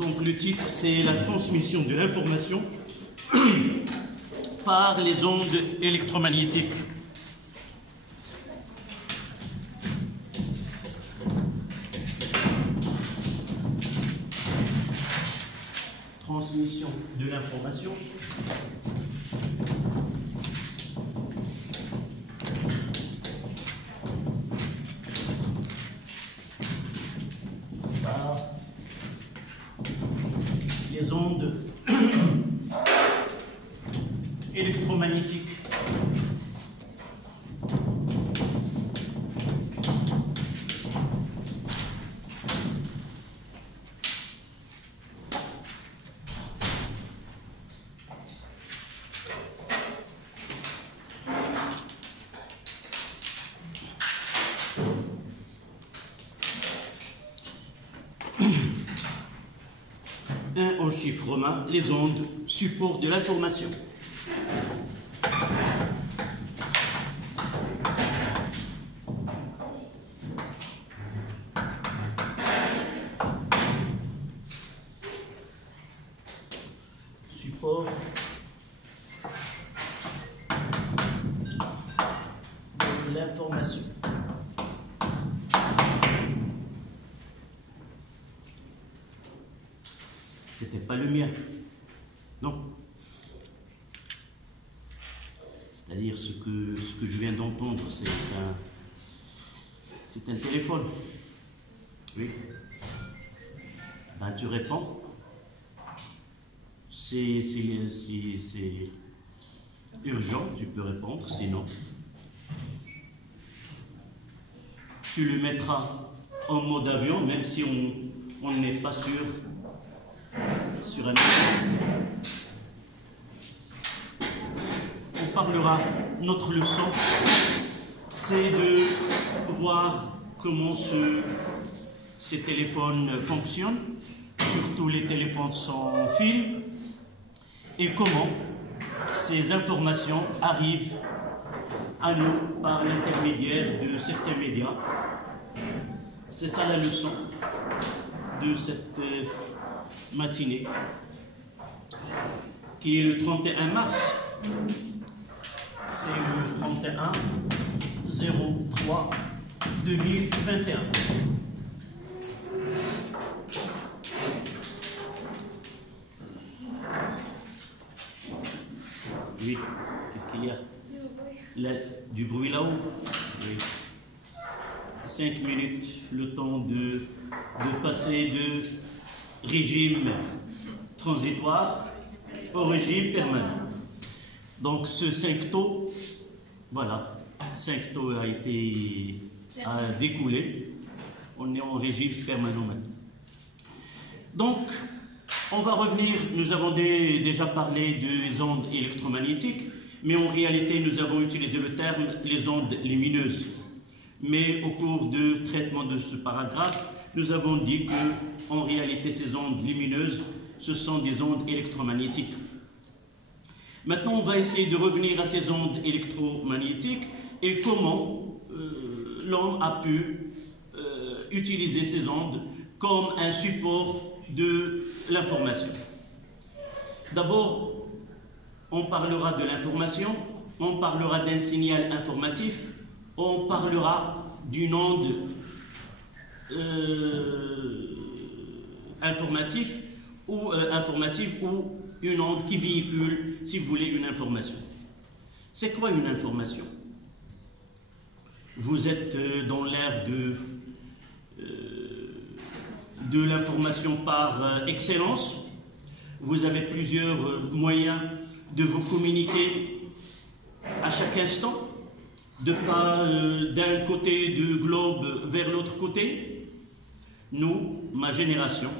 Donc le titre, c'est la transmission de l'information par les ondes électromagnétiques. Transmission de l'information par les ondes électromagnétiques. En chiffre romain, les ondes, support de l'information. Support de l'information. C'était pas le mien. Non. C'est-à-dire ce que je viens d'entendre, c'est un téléphone. Oui. Ben, tu réponds. C'est urgent, tu peux répondre, sinon. Tu le mettras en mode avion, même si on n'est pas sûr sur un on parlera, notre leçon, c'est de voir comment ces téléphones fonctionnent, surtout les téléphones sans fil, et comment ces informations arrivent à nous par l'intermédiaire de certains médias. C'est ça la leçon de cette matinée, qui est le 31 mars. C'est le 31/03/2021. Oui, qu'est-ce qu'il y a? Du bruit là-haut. Oui. 5 minutes, le temps de passer de régime transitoire au régime permanent. Donc ce 5 taux, voilà, 5 taux a découlé. On est en régime permanent maintenant. Donc, on va revenir, nous avons déjà parlé des ondes électromagnétiques, mais en réalité, nous avons utilisé le terme les ondes lumineuses. Mais au cours du traitement de ce paragraphe, nous avons dit que, en réalité, ces ondes lumineuses, ce sont des ondes électromagnétiques. Maintenant, on va essayer de revenir à ces ondes électromagnétiques et comment l'homme a pu utiliser ces ondes comme un support de l'information. D'abord, on parlera de l'information, on parlera d'un signal informatif, on parlera d'une onde informative ou une onde qui véhicule, si vous voulez, une information. C'est quoi une information? Vous êtes dans l'ère de l'information par excellence. Vous avez plusieurs moyens de vous communiquer à chaque instant, de pas d'un côté du globe vers l'autre côté. Nous, ma génération,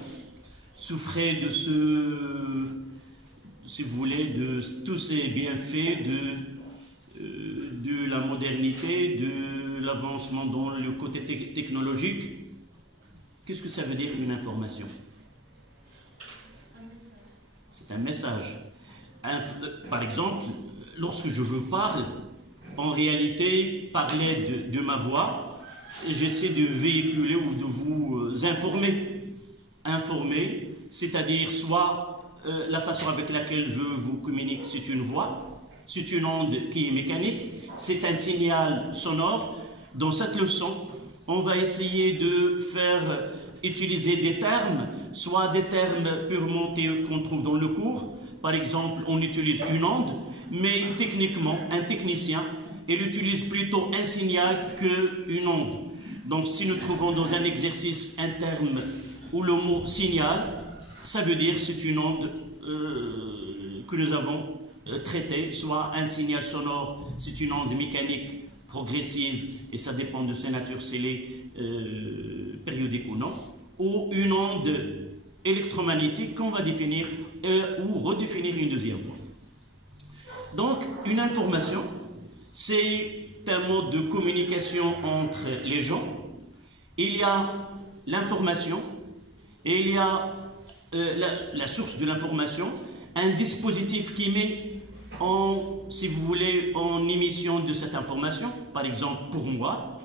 souffrait de si vous voulez, de tous ces bienfaits de la modernité, de l'avancement dans le côté technologique. Qu'est-ce que ça veut dire une information? C'est un message. Par exemple, lorsque je vous parle, en réalité, par l'aide de ma voix, j'essaie de véhiculer ou de vous informer c'est-à-dire soit la façon avec laquelle je vous communique, c'est une voix, c'est une onde qui est mécanique, c'est un signal sonore. Dans cette leçon, on va essayer de faire utiliser des termes, soit des termes purement qu'on trouve dans le cours. Par exemple, on utilise une onde, mais techniquement, un technicien, il utilise plutôt un signal qu'une onde. Donc, si nous trouvons dans un exercice un terme ou le mot signal, ça veut dire que c'est une onde que nous avons traitée, soit un signal sonore, c'est une onde mécanique progressive, et ça dépend de sa nature, si elle est périodique ou non, ou une onde électromagnétique qu'on va définir ou redéfinir une deuxième fois. Donc, une information, c'est un mode de communication entre les gens. Il y a l'information et il y a la source de l'information, un dispositif qui met en, si vous voulez, en émission de cette information. Par exemple, pour moi,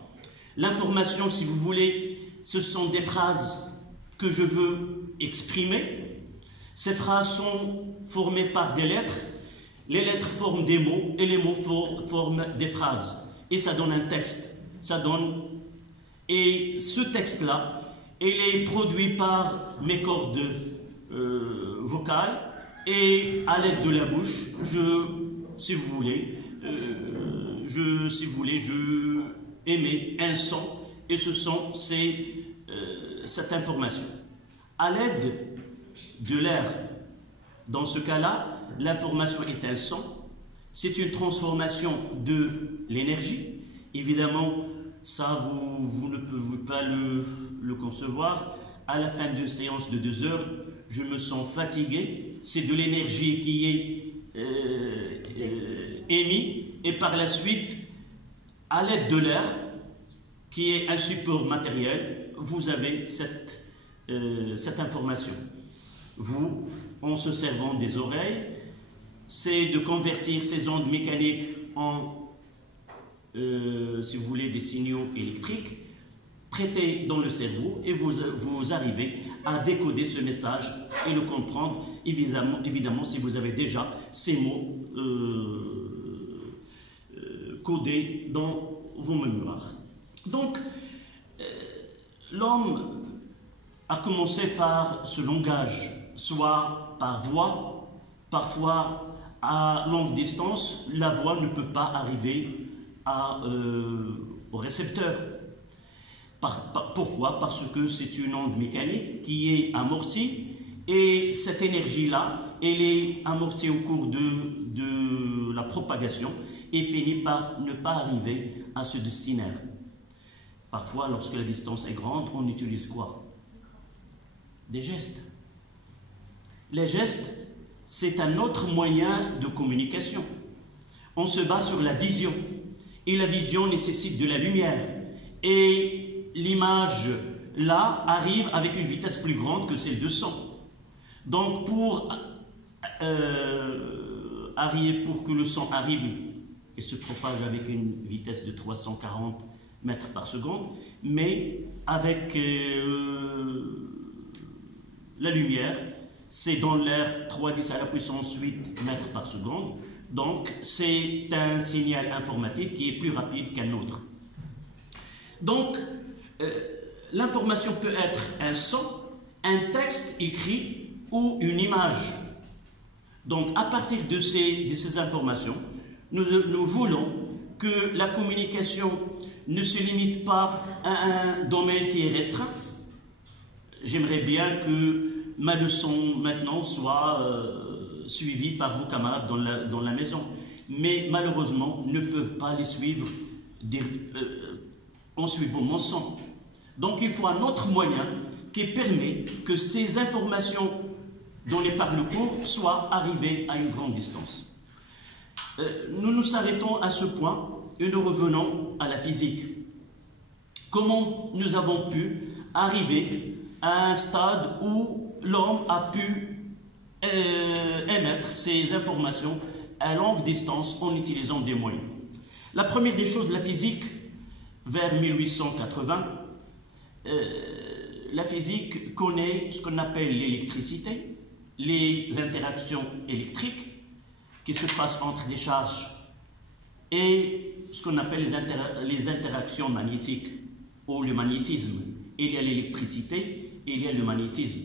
l'information, si vous voulez, ce sont des phrases que je veux exprimer. Ces phrases sont formées par des lettres. Les lettres forment des mots et les mots forment des phrases. Et ça donne un texte. Ça donne... Et ce texte-là, il est produit par mes cordes vocales et à l'aide de la bouche, si vous voulez, je émets un son et ce son, c'est cette information. À l'aide de l'air, dans ce cas-là, l'information est un son, c'est une transformation de l'énergie. Évidemment, ça, vous ne pouvez pas le concevoir. À la fin d'une séance de 2 heures, je me sens fatigué. C'est de l'énergie qui est émise. Et par la suite, à l'aide de l'air, qui est un support matériel, vous avez cette information. Vous, en se servant des oreilles, c'est de convertir ces ondes mécaniques en si vous voulez, des signaux électriques traités dans le cerveau et vous arrivez à décoder ce message et le comprendre, évidemment si vous avez déjà ces mots codés dans vos mémoires. Donc, l'homme a commencé par ce langage, soit par voix, parfois à longue distance, la voix ne peut pas arriver au récepteur. Pourquoi? Parce que c'est une onde mécanique qui est amortie et cette énergie-là, elle est amortie au cours de la propagation et finit par ne pas arriver à ce destinataire. Parfois, lorsque la distance est grande, on utilise quoi? Des gestes. Les gestes, c'est un autre moyen de communication. On se base sur la vision. Et la vision nécessite de la lumière. Et l'image, là, arrive avec une vitesse plus grande que celle de son. Donc, pour que le son arrive et se propage avec une vitesse de 340 mètres par seconde, mais avec la lumière, c'est dans l'air 310 à la puissance 8 mètres par seconde. Donc, c'est un signal informatif qui est plus rapide qu'un autre. Donc, l'information peut être un son, un texte écrit ou une image. Donc, à partir de ces informations, nous voulons que la communication ne se limite pas à un domaine qui est restreint. J'aimerais bien que ma leçon maintenant soit suivis par vos camarades dans la maison, mais malheureusement ne peuvent pas les suivre en suivant mon son. Donc il faut un autre moyen qui permet que ces informations données par le cours soient arrivées à une grande distance. Nous nous arrêtons à ce point et nous revenons à la physique. Comment nous avons pu arriver à un stade où l'homme a pu émettre ces informations à longue distance en utilisant des moyens. La première des choses, la physique, vers 1880, la physique connaît ce qu'on appelle l'électricité, les interactions électriques qui se passent entre des charges et ce qu'on appelle les interactions magnétiques ou le magnétisme. Il y a l'électricité et il y a le magnétisme.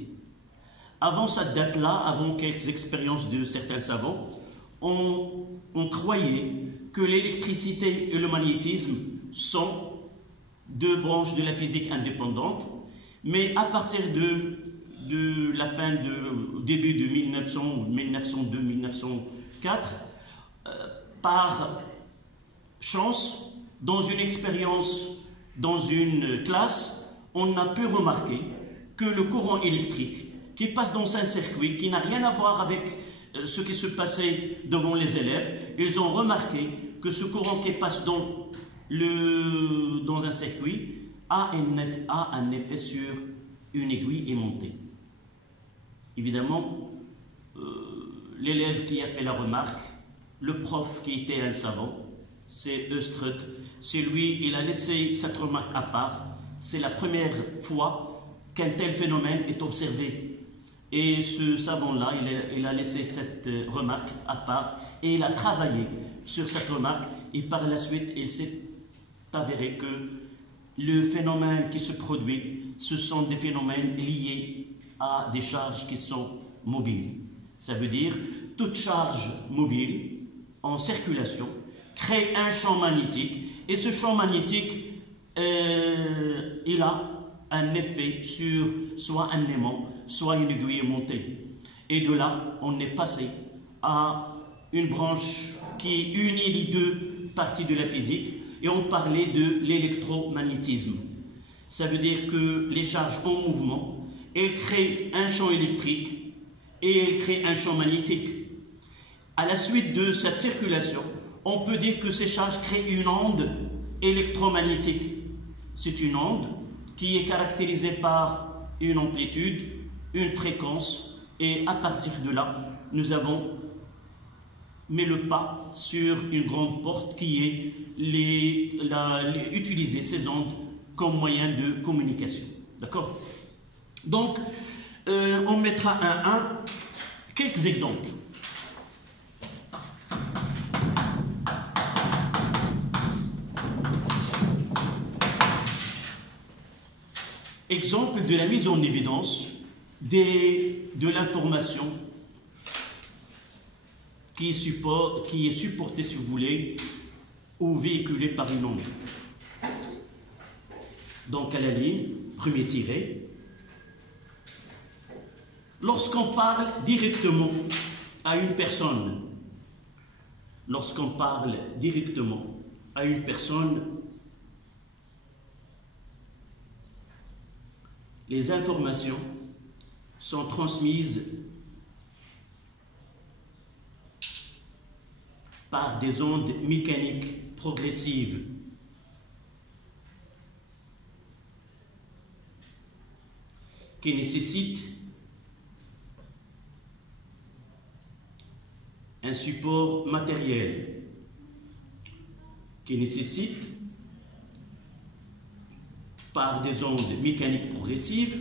Avant cette date-là, avant quelques expériences de certains savants, on croyait que l'électricité et le magnétisme sont deux branches de la physique indépendantes, mais à partir de la fin début de 1900, 1902, 1904, par chance, dans une expérience, dans une classe, on a pu remarquer que le courant électrique qui passe dans un circuit qui n'a rien à voir avec ce qui se passait devant les élèves, ils ont remarqué que ce courant qui passe dans un circuit a un effet sur une aiguille aimantée. Évidemment, l'élève qui a fait la remarque, le prof qui était un savant, c'est Oestrut, c'est lui, il a laissé cette remarque à part. C'est la première fois qu'un tel phénomène est observé. Et ce savant-là, il a laissé cette remarque à part et il a travaillé sur cette remarque. Et par la suite, il s'est avéré que le phénomène qui se produit, ce sont des phénomènes liés à des charges qui sont mobiles. Ça veut dire toute charge mobile en circulation crée un champ magnétique et ce champ magnétique, il a un effet sur soit un aimant, soit une aiguille aimantée. Et de là, on est passé à une branche qui unit les deux parties de la physique et on parlait de l'électromagnétisme. Ça veut dire que les charges en mouvement, elles créent un champ électrique et elles créent un champ magnétique. À la suite de cette circulation, on peut dire que ces charges créent une onde électromagnétique. C'est une onde qui est caractérisée par une amplitude, une fréquence, et à partir de là, nous avons mis le pas sur une grande porte qui est utiliser ces ondes comme moyen de communication. D'accord? Donc, on mettra quelques exemples. Exemple de la mise en évidence de l'information qui est supportée, si vous voulez, ou véhiculée par une onde. Donc à la ligne, premier tiré, lorsqu'on parle directement à une personne, les informations sont transmises par des ondes mécaniques progressives qui nécessitent un support matériel, par des ondes mécaniques progressives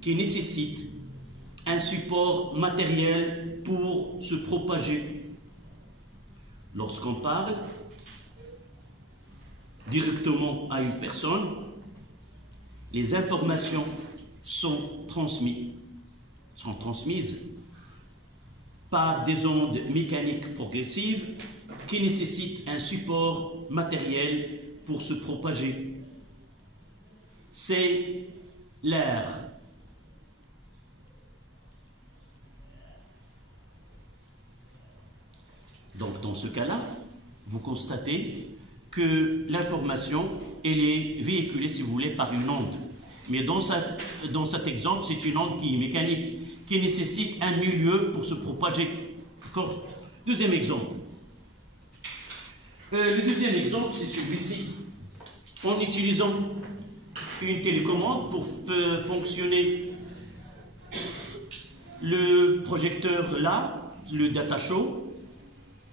qui nécessitent un support matériel pour se propager. Lorsqu'on parle directement à une personne, les informations sont transmises par des ondes mécaniques progressives qui nécessitent un support matériel pour se propager. C'est l'air. Donc dans ce cas-là, vous constatez que l'information, elle est véhiculée, si vous voulez, par une onde. Mais dans cet exemple, c'est une onde qui est mécanique, qui nécessite un milieu pour se propager. D'accord? Deuxième exemple. Le deuxième exemple, c'est celui-ci. En utilisant une télécommande pour faire fonctionner le projecteur là, le data show.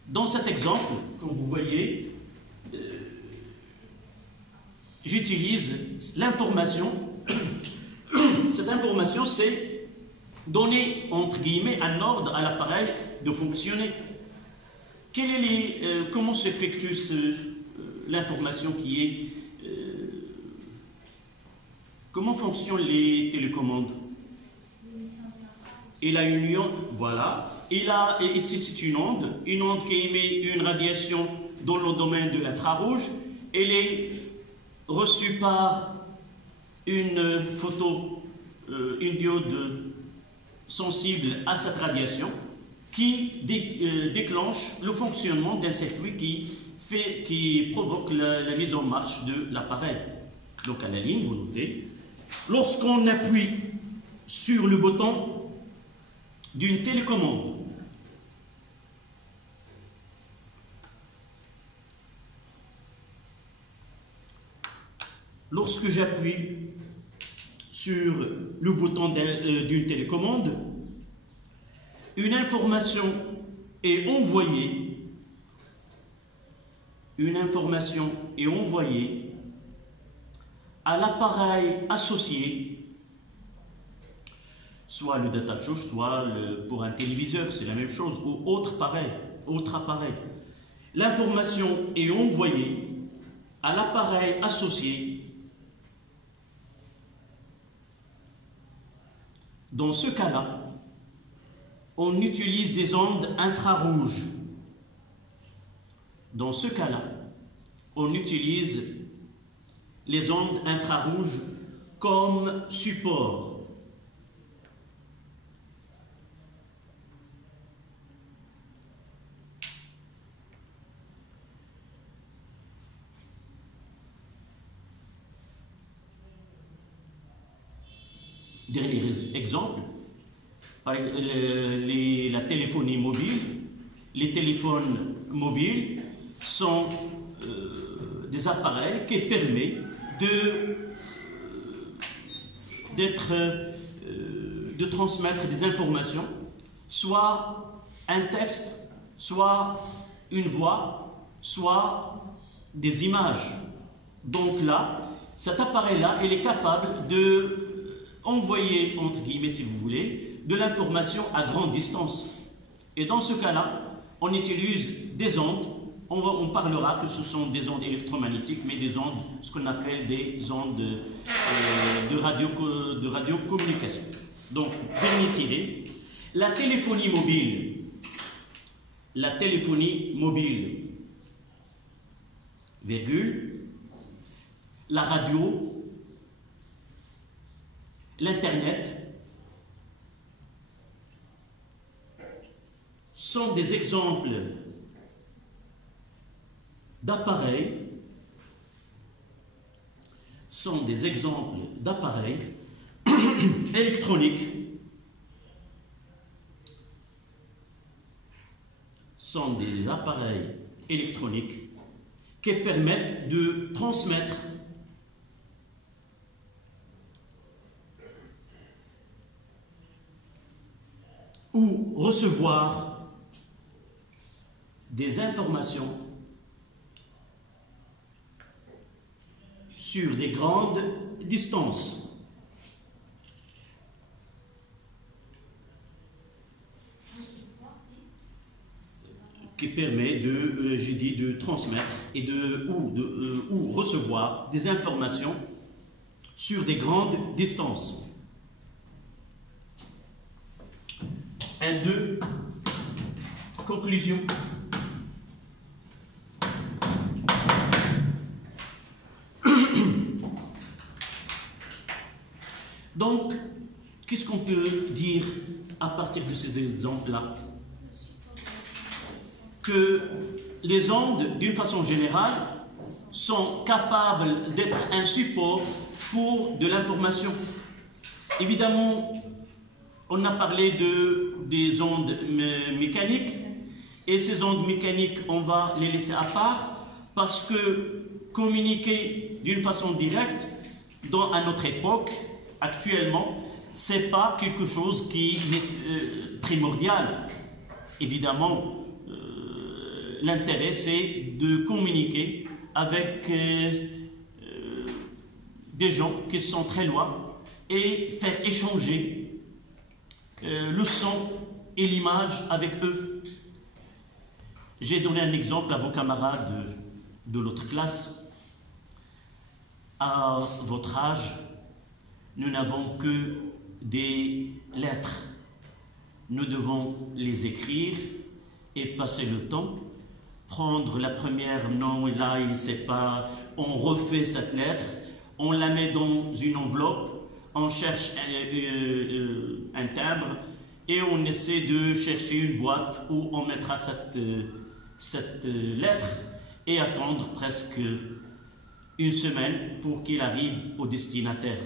Dans cet exemple, comme vous voyez, j'utilise l'information Cette information, c'est donner, entre guillemets, un ordre à l'appareil de fonctionner. Comment s'effectue l'information qui est... comment fonctionnent les télécommandes? Il a une onde, voilà. Ici, c'est une onde qui émet une radiation dans le domaine de l'infrarouge. Elle est reçue par une une diode sensible à cette radiation qui déclenche le fonctionnement d'un circuit qui provoque la mise en marche de l'appareil. Donc à la ligne, vous notez, lorsqu'on appuie sur le bouton d'une télécommande, lorsque j'appuie sur le bouton d'une télécommande, une information est envoyée. Une information est envoyée à l'appareil associé, soit le data charge, soit pour un téléviseur, c'est la même chose, ou autre appareil. L'information est envoyée à l'appareil associé. Dans ce cas-là, on utilise des ondes infrarouges. Dans ce cas-là, on utilise les ondes infrarouges comme support. Dernier exemple, la téléphonie mobile. Les téléphones mobiles sont des appareils qui permettent de transmettre des informations, soit un texte, soit une voix, soit des images. Donc là, cet appareil-là, il est capable de envoyer, entre guillemets si vous voulez, de l'information à grande distance. Et dans ce cas-là, on utilise des ondes. On parlera que ce sont des ondes électromagnétiques, mais des ondes, ce qu'on appelle des ondes de radiocommunication. Donc, dernier tiré, la téléphonie mobile, virgule, la radio, l'Internet sont des exemples d'appareils électroniques, qui permettent de transmettre ou recevoir des informations sur des grandes distances. Qui permet de transmettre ou recevoir des informations sur des grandes distances. 1, 2, conclusion. Donc, qu'est-ce qu'on peut dire à partir de ces exemples-là? Que les ondes, d'une façon générale, sont capables d'être un support pour de l'information. Évidemment, on a parlé des ondes mécaniques, et ces ondes mécaniques, on va les laisser à part, parce que communiquer d'une façon directe, à notre époque, actuellement, ce n'est pas quelque chose qui est primordial. Évidemment, l'intérêt, c'est de communiquer avec des gens qui sont très loin, et faire échanger le son et l'image avec eux. J'ai donné un exemple à vos camarades de l'autre classe. À votre âge, nous n'avons que des lettres. Nous devons les écrire et passer le temps, prendre la première, non, là, il ne sait pas, on refait cette lettre, on la met dans une enveloppe, on cherche un timbre et on essaie de chercher une boîte où on mettra cette lettre et attendre presque une semaine pour qu'il arrive au destinataire.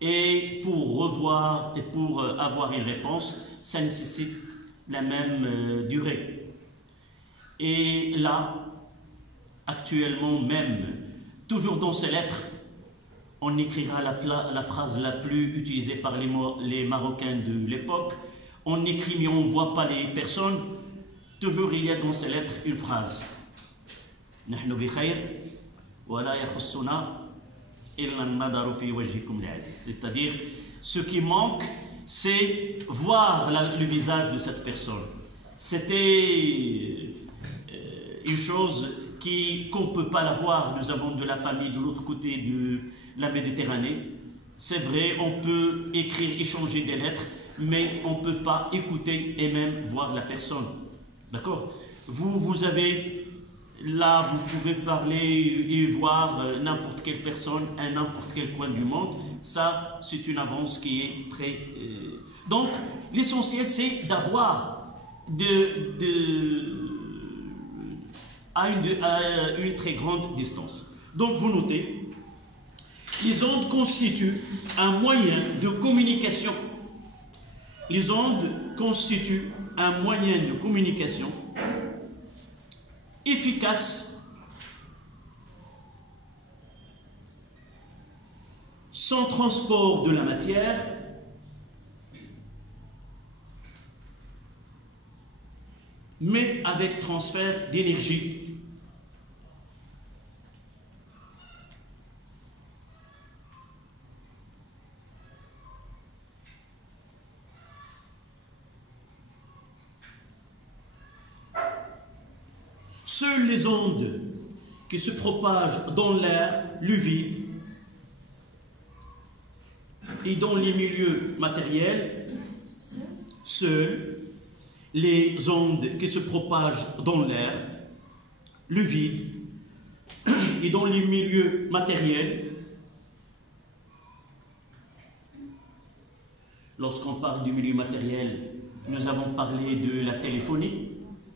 Et pour revoir et pour avoir une réponse, ça nécessite la même durée. Et là, actuellement même, toujours dans ces lettres, on écrira la phrase la plus utilisée par les Marocains de l'époque. On écrit mais on ne voit pas les personnes. Toujours il y a dans ces lettres une phrase. نحن بخير ولا يخصنا إلا النظر في وجهكم العزيز. C'est-à-dire, ce qui manque, c'est voir le visage de cette personne. C'était une chose qu'on ne peut pas la voir. Nous avons de la famille de l'autre côté de la Méditerranée. C'est vrai, on peut écrire, échanger des lettres, mais on ne peut pas écouter et même voir la personne. D'accord? Vous avez, là, vous pouvez parler et voir n'importe quelle personne à n'importe quel coin du monde. Ça, c'est une avance qui est très... Donc, l'essentiel, c'est d'avoir à une très grande distance. Donc, vous notez, les ondes constituent un moyen de communication. Les ondes constituent un moyen de communication efficace, sans transport de la matière, mais avec transfert d'énergie. Seules les ondes qui se propagent dans l'air, le vide et dans les milieux matériels, seules les ondes qui se propagent dans l'air, le vide et dans les milieux matériels. Lorsqu'on parle du milieu matériel, nous avons parlé de la téléphonie.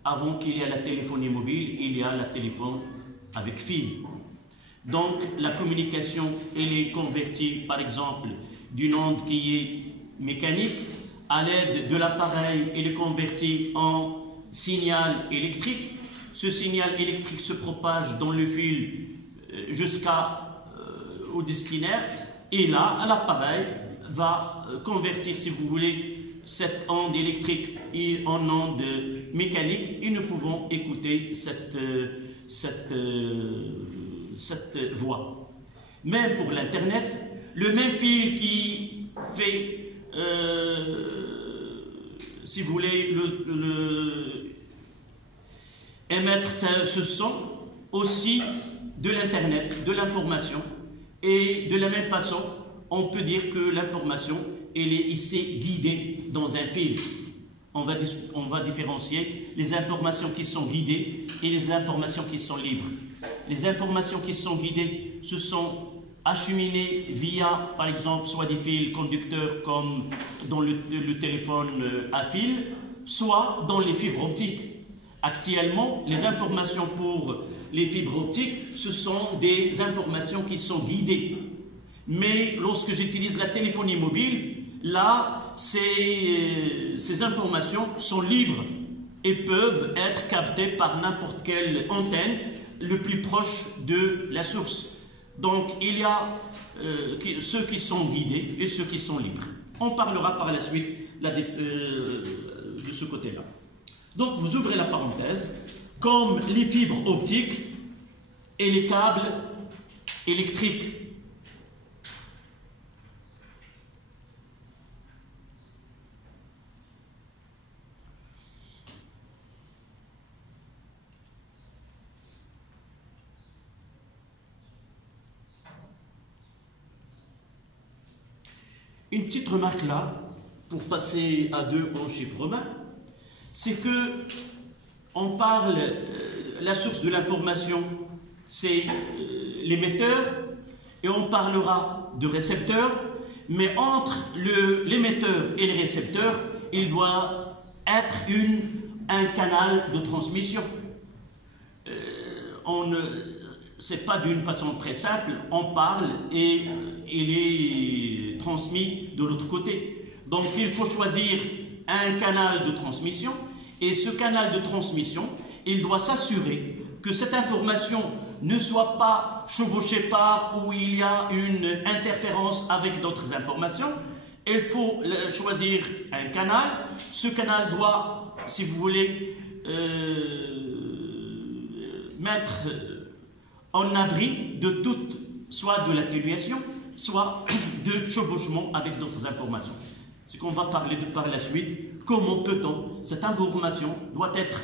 Avant qu'il y ait la téléphonie mobile, il y a la téléphone avec fil. Donc, la communication, elle est convertie, par exemple, d'une onde qui est mécanique, à l'aide de l'appareil, elle est convertie en signal électrique. Ce signal électrique se propage dans le fil jusqu'au destinataire, et là, l'appareil va convertir, si vous voulez, cette onde électrique en onde mécanique, et nous pouvons écouter cette voix. Même pour l'Internet, le même fil qui fait, si vous voulez, émettre ce son, aussi de l'Internet, de l'information, et de la même façon, on peut dire que l'information, elle est ici guidée dans un fil. On va différencier les informations qui sont guidées et les informations qui sont libres. Les informations qui sont guidées, ce sont acheminées via, par exemple, soit des fils conducteurs comme dans le téléphone à fil, soit dans les fibres optiques. Actuellement, les informations pour les fibres optiques, ce sont des informations qui sont guidées. Mais lorsque j'utilise la téléphonie mobile, là, ces informations sont libres et peuvent être captées par n'importe quelle antenne le plus proche de la source. Donc, il y a ceux qui sont guidés et ceux qui sont libres. On parlera par la suite de ce côté-là. Donc, vous ouvrez la parenthèse. Comme les fibres optiques et les câbles électriques. Une petite remarque là, pour passer à 2 en chiffres romains, c'est que on parle, la source de l'information, c'est l'émetteur, et on parlera de récepteur, mais entre l'émetteur et le récepteur, il doit être un canal de transmission. C'est pas d'une façon très simple, on parle et il est transmis de l'autre côté. Donc il faut choisir un canal de transmission, et ce canal de transmission, il doit s'assurer que cette information ne soit pas chevauchée par où il y a une interférence avec d'autres informations. Il faut choisir un canal. Ce canal doit, si vous voulez, mettre en abri de toute, soit de l'atténuation, soit de chevauchement avec d'autres informations. Ce qu'on va parler par la suite, comment peut-on, cette information doit être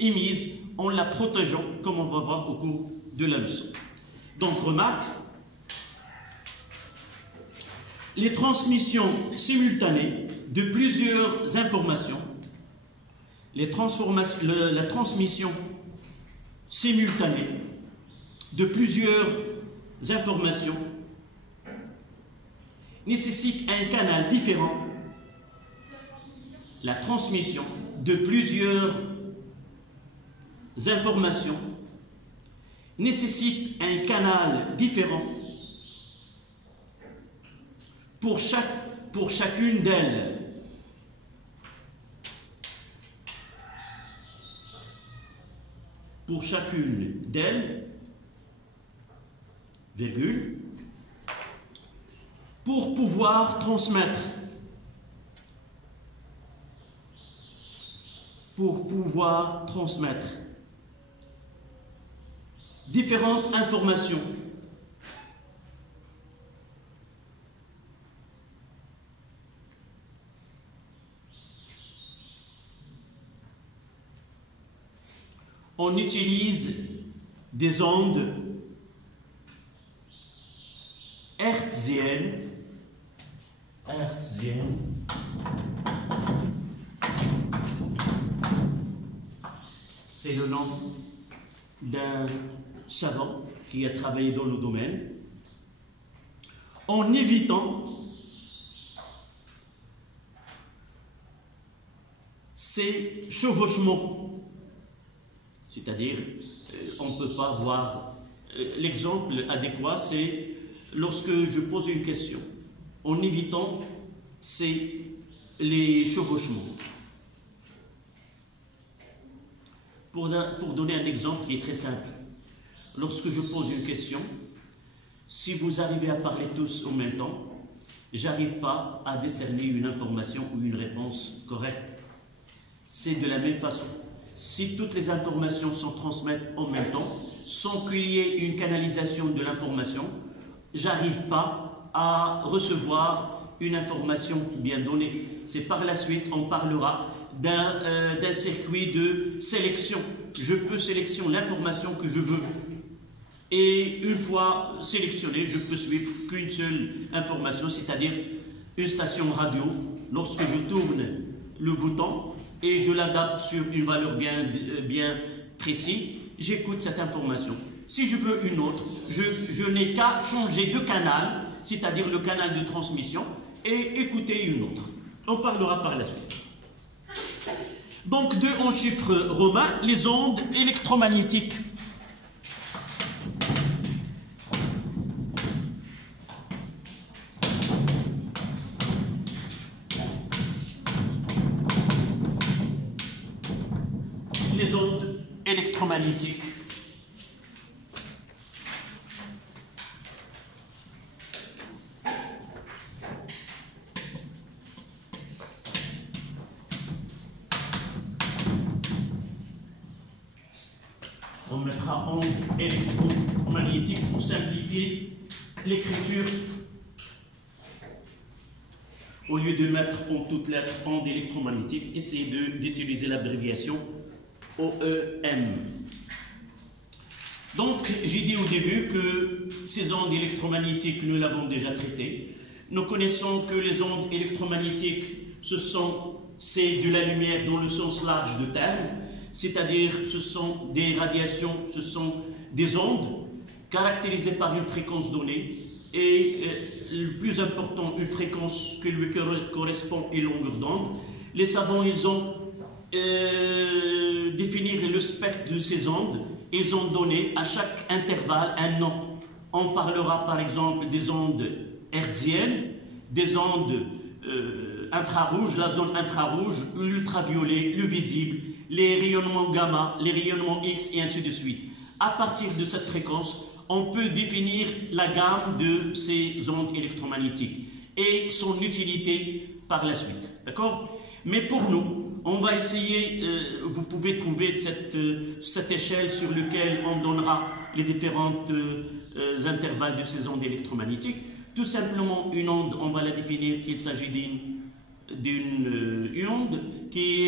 émise en la protégeant, comme on va voir au cours de la leçon. Donc, remarque, les transmissions simultanées de plusieurs informations, la transmission simultanée de plusieurs informations nécessite un canal différent. La transmission de plusieurs informations nécessite un canal différent pour chacune d'elles. Pour chacune d'elles, virgule, pour pouvoir transmettre. Pour pouvoir transmettre différentes informations. On utilise des ondes hertziennes, c'est le nom d'un savant qui a travaillé dans le domaine, en évitant ces chevauchements. C'est-à-dire, on ne peut pas voir. L'exemple adéquat, c'est lorsque je pose une question, en évitant les chevauchements. Pour donner un exemple qui est très simple, lorsque je pose une question, si vous arrivez à parler tous en même temps, je n'arrive pas à décerner une information ou une réponse correcte. C'est de la même façon. Si toutes les informations sont transmises en même temps, sans qu'il y ait une canalisation de l'information, j'arrive pas à recevoir une information bien donnée. C'est par la suite, on parlera d'un circuit de sélection. Je peux sélectionner l'information que je veux. Et une fois sélectionné, je peux suivre qu'une seule information, c'est-à-dire une station radio. Lorsque je tourne le bouton et je l'adapte sur une valeur bien précise, j'écoute cette information. Si je veux une autre, je n'ai qu'à changer de canal, c'est-à-dire le canal de transmission, et écouter une autre. On parlera par la suite. Donc, en chiffres romains, les ondes électromagnétiques. Les ondes électromagnétiques. On mettra ondes électromagnétiques pour simplifier l'écriture. Au lieu de mettre en toutes lettres ondes électromagnétiques, essayez d'utiliser l'abréviation OEM. Donc, j'ai dit au début que ces ondes électromagnétiques, nous l'avons déjà traité. Nous connaissons que les ondes électromagnétiques, c'est de la lumière dans le sens large du terme, c'est-à-dire ce sont des radiations, ce sont des ondes caractérisées par une fréquence donnée et le plus important, une fréquence qui lui correspond une longueur d'onde. Les savants, ils ont défini le spectre de ces ondes, ils ont donné à chaque intervalle un nom. On parlera par exemple des ondes hertziennes, des ondes infrarouges, la zone infrarouge, l'ultraviolet, le visible, les rayonnements gamma, les rayonnements X et ainsi de suite. À partir de cette fréquence, on peut définir la gamme de ces ondes électromagnétiques et son utilité par la suite. D'accord? Mais pour nous, on va essayer, vous pouvez trouver cette échelle sur laquelle on donnera les différents intervalles de ces ondes électromagnétiques. Tout simplement, une onde, on va la définir qu'il s'agit d'une onde qui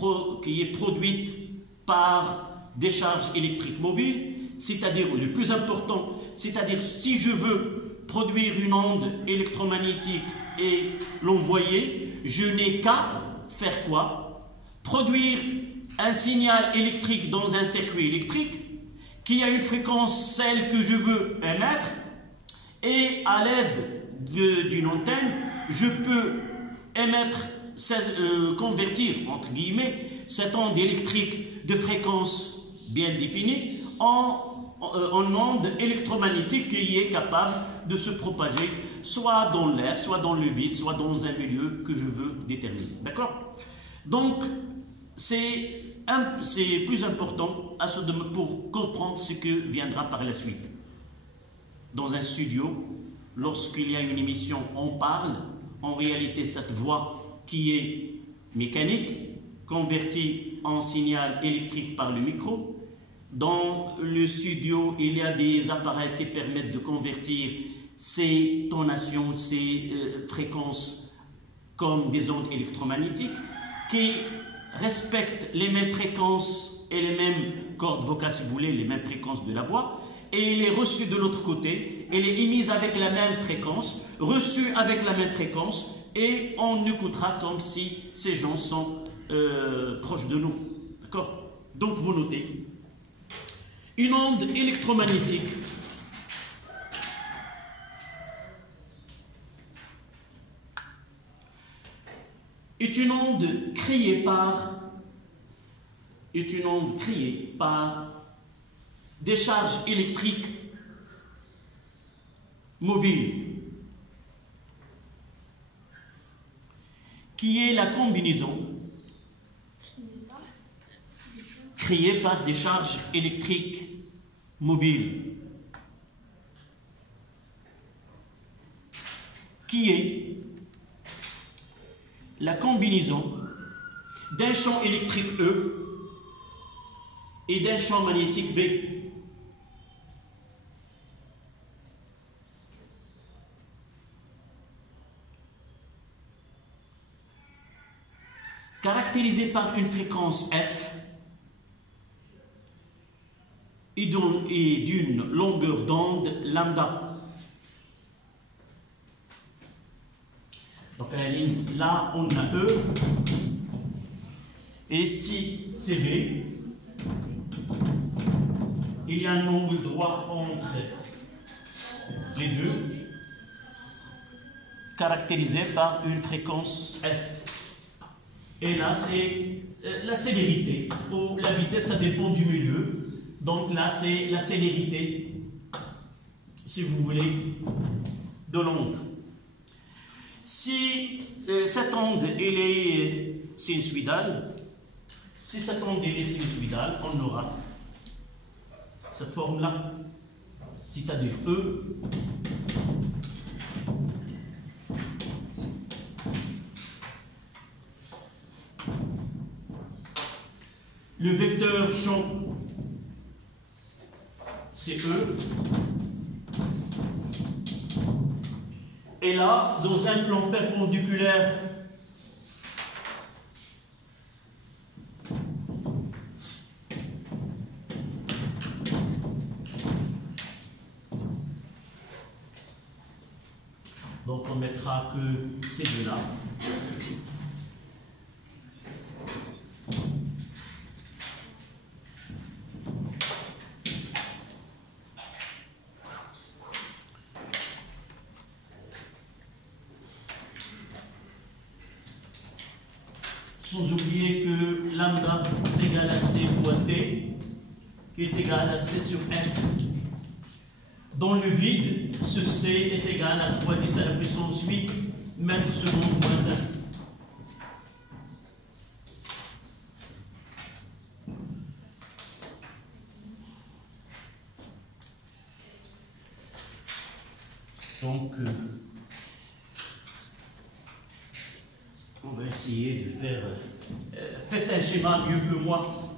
est produite par des charges électriques mobiles, c'est-à-dire le plus important, c'est-à-dire si je veux produire une onde électromagnétique et l'envoyer, je n'ai qu'à faire quoi? Produire un signal électrique dans un circuit électrique qui a une fréquence, celle que je veux émettre, et à l'aide d'une antenne, je peux émettre, convertir, entre guillemets, cette onde électrique de fréquence bien définie en onde électromagnétique qui est capable de se propager soit dans l'air, soit dans le vide, soit dans un milieu que je veux déterminer. D'accord? Donc, c'est plus important pour comprendre ce que viendra par la suite. Dans un studio, lorsqu'il y a une émission, on parle. En réalité, cette voix qui est mécanique, convertie en signal électrique par le micro. Dans le studio, il y a des appareils qui permettent de convertir ces tonations, ces fréquences comme des ondes électromagnétiques qui respectent les mêmes fréquences et les mêmes cordes vocales, si vous voulez, les mêmes fréquences de la voix. Et elle est reçue de l'autre côté, elle est émise avec la même fréquence, reçue avec la même fréquence, et on écoutera comme si ces gens sont proches de nous. D'accord? Donc vous notez, une onde électromagnétique est une onde créée par des charges électriques mobiles, qui est la combinaison créée par des charges électriques mobiles, qui est la combinaison d'un champ électrique E et d'un champ magnétique B. Caractérisé par une fréquence F et d'une longueur d'onde lambda. Donc à la ligne, là on a E, et si c'est B, il y a un angle droit entre les deux, caractérisé par une fréquence F. Et là, c'est la célérité, ou la vitesse, ça dépend du milieu. Donc là, c'est la célérité, si vous voulez, de l'onde. Si cette onde elle est sinusoïdale, on aura cette forme-là, c'est-à-dire E le vecteur champ, c'est E. Et là, dans un plan perpendiculaire, donc on met ces deux-là. Sans oublier que lambda est égal à C fois T, qui est égal à C sur F. Dans le vide, ce C est égal à 3 10 à la puissance 8 mètres seconde moins 1. Donc, on va essayer de faire... faites un schéma mieux que moi.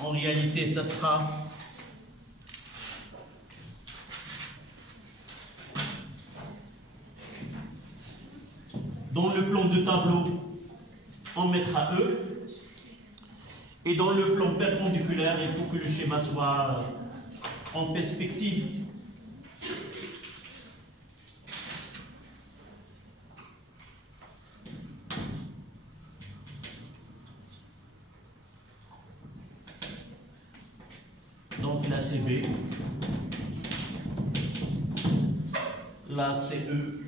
En réalité, ça sera... Dans le plan de tableau, on mettra E. Et dans le plan perpendiculaire, il faut que le schéma soit en perspective. Donc là c'est B, là c'est E.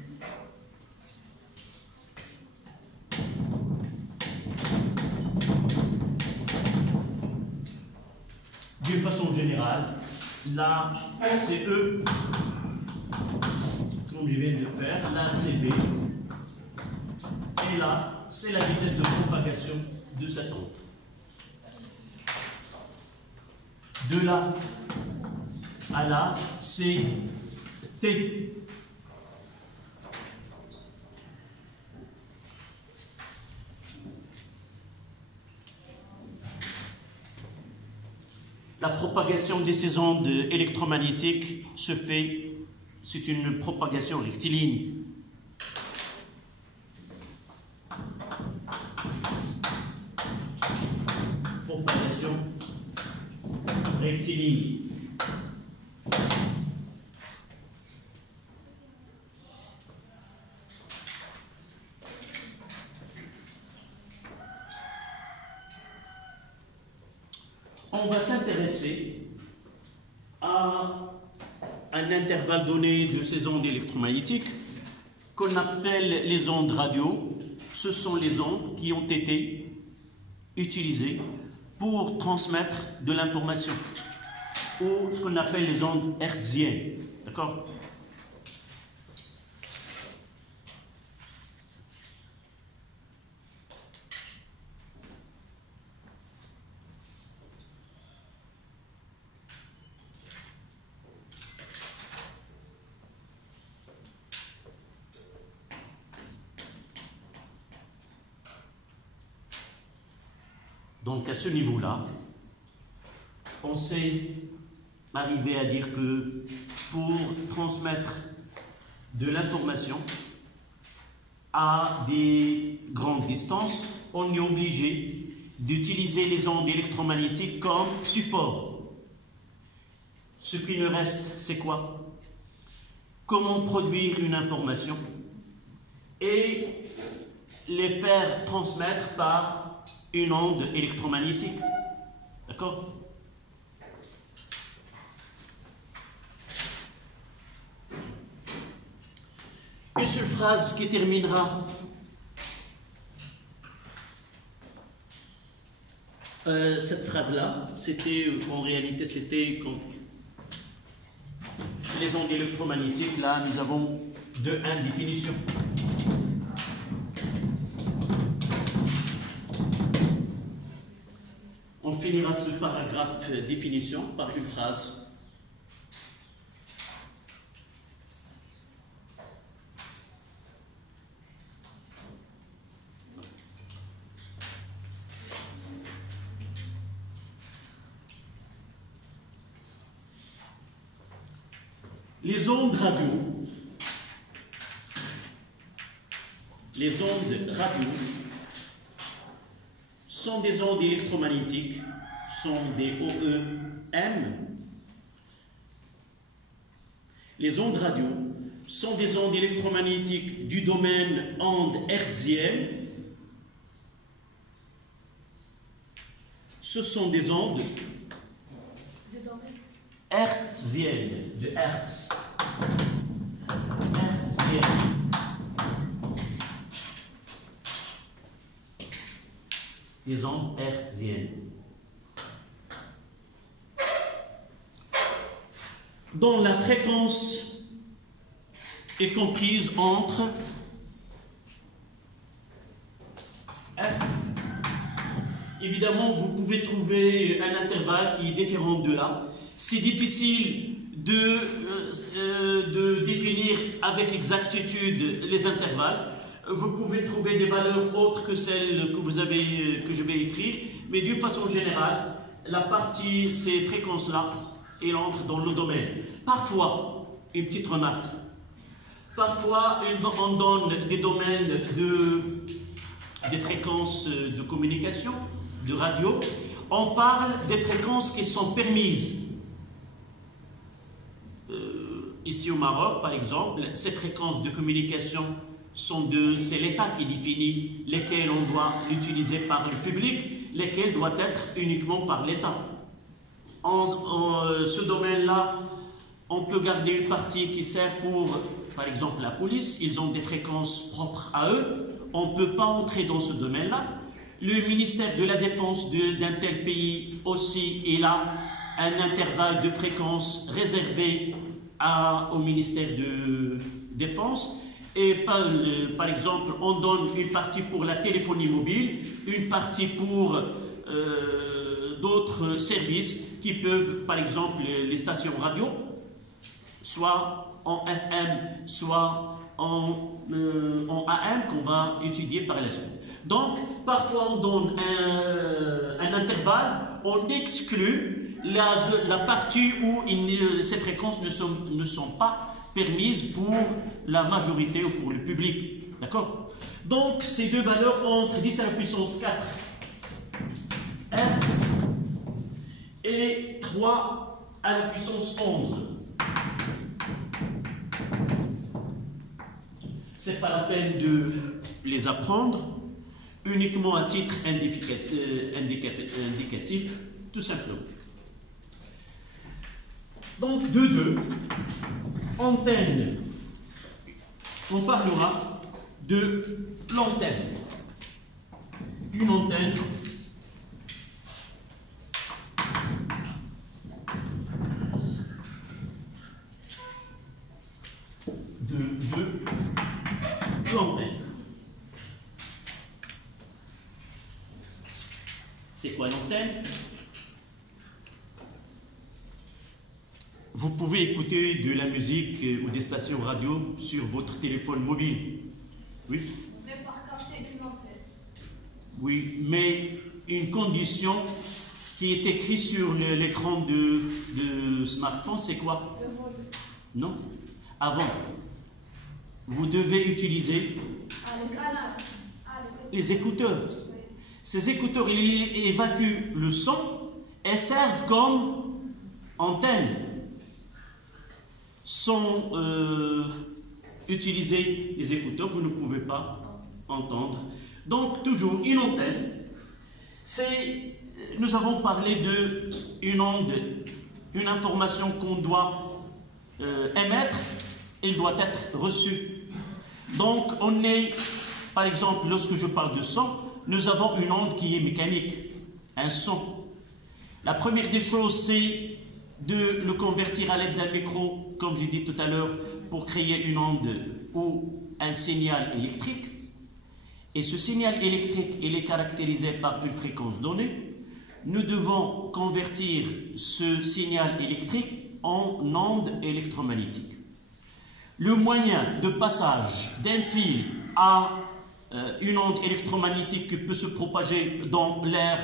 D'une façon générale, là c'est E, comme je viens de le faire, là c'est B, et là c'est la vitesse de propagation de cette onde. De là à là, c'est T. La propagation de ces ondes électromagnétiques se fait, c'est une propagation rectiligne. Propagation rectiligne. On va s'intéresser à un intervalle donné de ces ondes électromagnétiques qu'on appelle les ondes radio. Ce sont les ondes qui ont été utilisées pour transmettre de l'information, ou ce qu'on appelle les ondes hertziennes. D'accord ? Donc à ce niveau-là, on sait arriver à dire que pour transmettre de l'information à des grandes distances, on est obligé d'utiliser les ondes électromagnétiques comme support. Ce qui nous reste, c'est quoi? Comment produire une information et les faire transmettre par une onde électromagnétique. D'accord? Une seule phrase qui terminera. Cette phrase-là, c'était, en réalité, c'était les ondes électromagnétiques. Là, nous avons une définition. On finira ce paragraphe définition par une phrase. Les ondes radio, sont des ondes électromagnétiques, sont des OEM. Les ondes radio sont des ondes électromagnétiques du domaine ondes hertziennes. Ce sont des ondes hertziennes, de Hertz. Hertziennes. Des ondes hertziennes. Dont la fréquence est comprise entre F. Évidemment, vous pouvez trouver un intervalle qui est différent de là. C'est difficile de définir avec exactitude les intervalles. Vous pouvez trouver des valeurs autres que celles que je vais écrire, mais d'une façon générale, la partie, ces fréquences-là, elles entrent dans le domaine. Parfois, une petite remarque, parfois on donne des domaines des fréquences de communication, de radio, on parle des fréquences qui sont permises. Ici au Maroc, par exemple, ces fréquences de communication c'est l'État qui définit lesquelles on doit utiliser par le public, lesquelles doivent être uniquement par l'État. En ce domaine-là, on peut garder une partie qui sert pour, par exemple, la police. Ils ont des fréquences propres à eux. On ne peut pas entrer dans ce domaine-là. Le ministère de la Défense d'un tel pays aussi, il a un intervalle de fréquence réservé au ministère de Défense. Et par exemple, on donne une partie pour la téléphonie mobile, une partie pour d'autres services qui peuvent, par exemple, les stations radio, soit en FM, soit en AM, qu'on va étudier par la suite. Donc, parfois, on donne un intervalle, on exclut la partie où ces fréquences ne sont pas permises pour la majorité ou pour le public. D'accord? Donc, ces deux valeurs entre 10 à la puissance 4 Hertz et 3 à la puissance 11. C'est pas la peine de les apprendre, uniquement à titre indicatif, tout simplement. Donc, de 2, antenne. On parlera de l'antenne. Une antenne l'antenne. C'est quoi l'antenne? Vous pouvez écouter de la musique ou des stations radio sur votre téléphone mobile. Oui. Mais par capter une antenne. Oui, mais une condition qui est écrite sur l'écran de smartphone, c'est quoi? Le volume. Non. Avant, vous devez utiliser les écouteurs. Oui. Ces écouteurs, ils évacuent le son et servent comme antenne. Sans utiliser les écouteurs, vous ne pouvez pas entendre. Donc, toujours une antenne. Nous avons parlé d'une onde, une information qu'on doit émettre, elle doit être reçue. Donc, par exemple, lorsque je parle de son, nous avons une onde qui est mécanique, un son. La première des choses, c'est de le convertir à l'aide d'un micro, comme j'ai dit tout à l'heure, pour créer une onde ou un signal électrique. Et ce signal électrique, il est caractérisé par une fréquence donnée. Nous devons convertir ce signal électrique en onde électromagnétique. Le moyen de passage d'un fil à une onde électromagnétique qui peut se propager dans l'air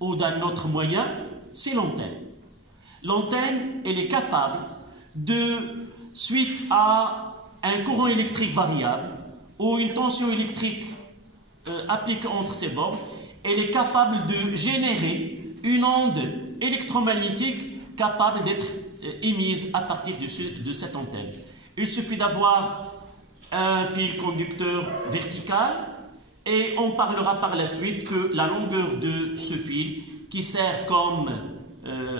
ou d'un autre moyen, c'est l'antenne. L'antenne, elle est capable suite à un courant électrique variable ou une tension électrique appliquée entre ces bornes, elle est capable de générer une onde électromagnétique capable d'être émise à partir de cette antenne. Il suffit d'avoir un fil conducteur vertical et on parlera par la suite que la longueur de ce fil qui sert comme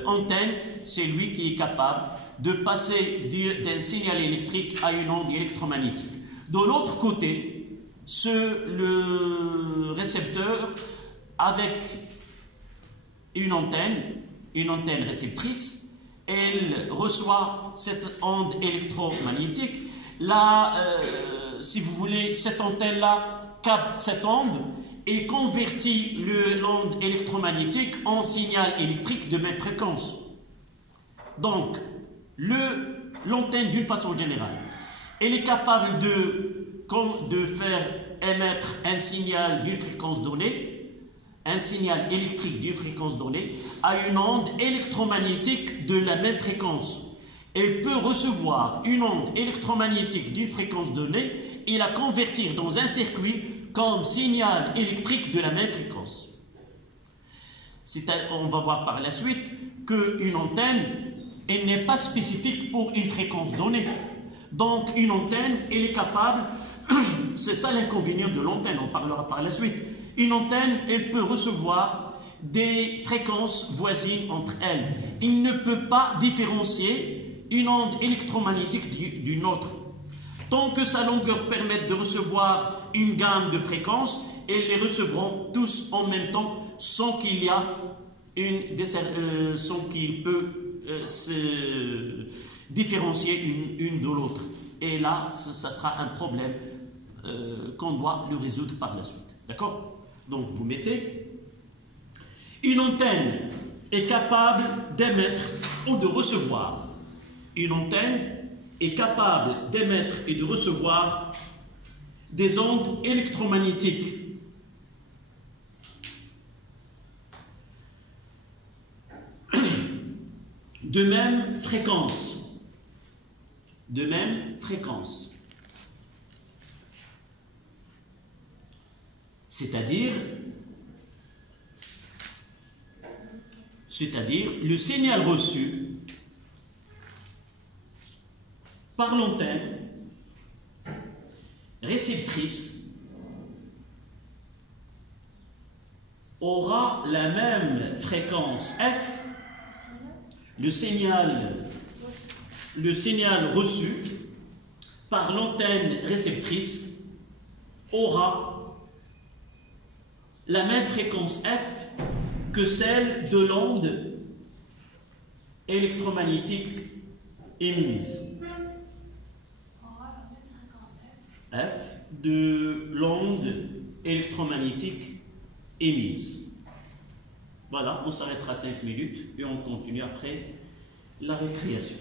antenne, c'est lui qui est capable de passer d'un signal électrique à une onde électromagnétique. De l'autre côté, le récepteur avec une antenne réceptrice, elle reçoit cette onde électromagnétique. Là, si vous voulez, cette antenne-là capte cette onde et convertit l'onde électromagnétique en signal électrique de même fréquence. Donc, l'antenne, d'une façon générale, elle est capable de faire émettre un signal d'une fréquence donnée, un signal électrique d'une fréquence donnée, à une onde électromagnétique de la même fréquence. Elle peut recevoir une onde électromagnétique d'une fréquence donnée et la convertir dans un circuit comme signal électrique de la même fréquence. On va voir par la suite qu'une antenne, elle n'est pas spécifique pour une fréquence donnée. Donc une antenne, elle est capable, c'est ça l'inconvénient de l'antenne, on parlera par la suite. Une antenne, elle peut recevoir des fréquences voisines entre elles. Il ne peut pas différencier une onde électromagnétique d'une autre. Tant que sa longueur permette de recevoir une gamme de fréquences, elles les recevront tous en même temps sans qu'il y a sans qu'il peut se différencier une de l'autre. Et là, ça sera un problème qu'on doit le résoudre par la suite. D'accord? Donc, vous mettez une antenne est capable d'émettre ou de recevoir. Une antenne est capable d'émettre et de recevoir des ondes électromagnétiques. De même fréquence. De même fréquence. C'est-à-dire le signal reçu par l'antenne réceptrice aura la même fréquence F, le signal reçu par l'antenne réceptrice aura la même fréquence F que celle de l'onde électromagnétique émise. F de l'onde électromagnétique émise. Voilà, on s'arrêtera 5 minutes et on continue après la récréation.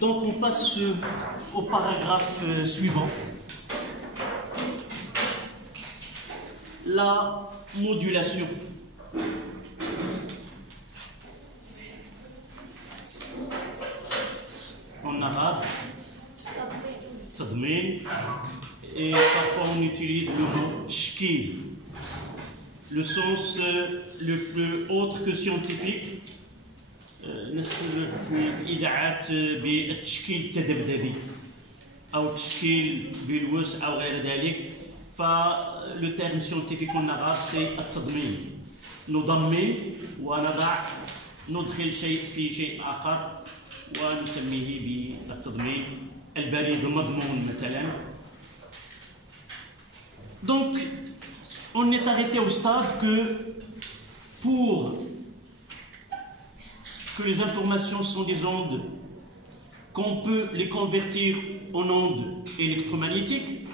Donc on passe au paragraphe suivant. La modulation. En arabe, tadmin, et parfois on utilise le mot tshkil. Le sens le plus autre que scientifique, نستخدم في الإذاعات بالتشكيل التذبذبي أو التشكيل بالوسع أو غير ذلك. فلو terme scientifique en arabe c'est التضمين. نضمن ونضع ندخل شيء في شيء آخر ونسميه بالتضمين. البريد المضمون مثلا. Donc on est arrêté au stade que pour que les informations sont des ondes, qu'on peut les convertir en ondes électromagnétiques.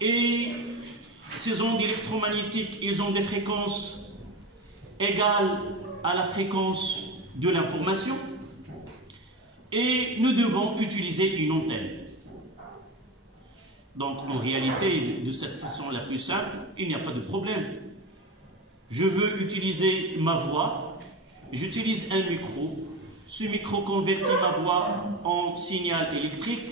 Et ces ondes électromagnétiques, ils ont des fréquences égales à la fréquence de l'information. Et nous devons utiliser une antenne. Donc en réalité, de cette façon la plus simple, il n'y a pas de problème. Je veux utiliser ma voix. J'utilise un micro, Ce micro convertit ma voix en signal électrique.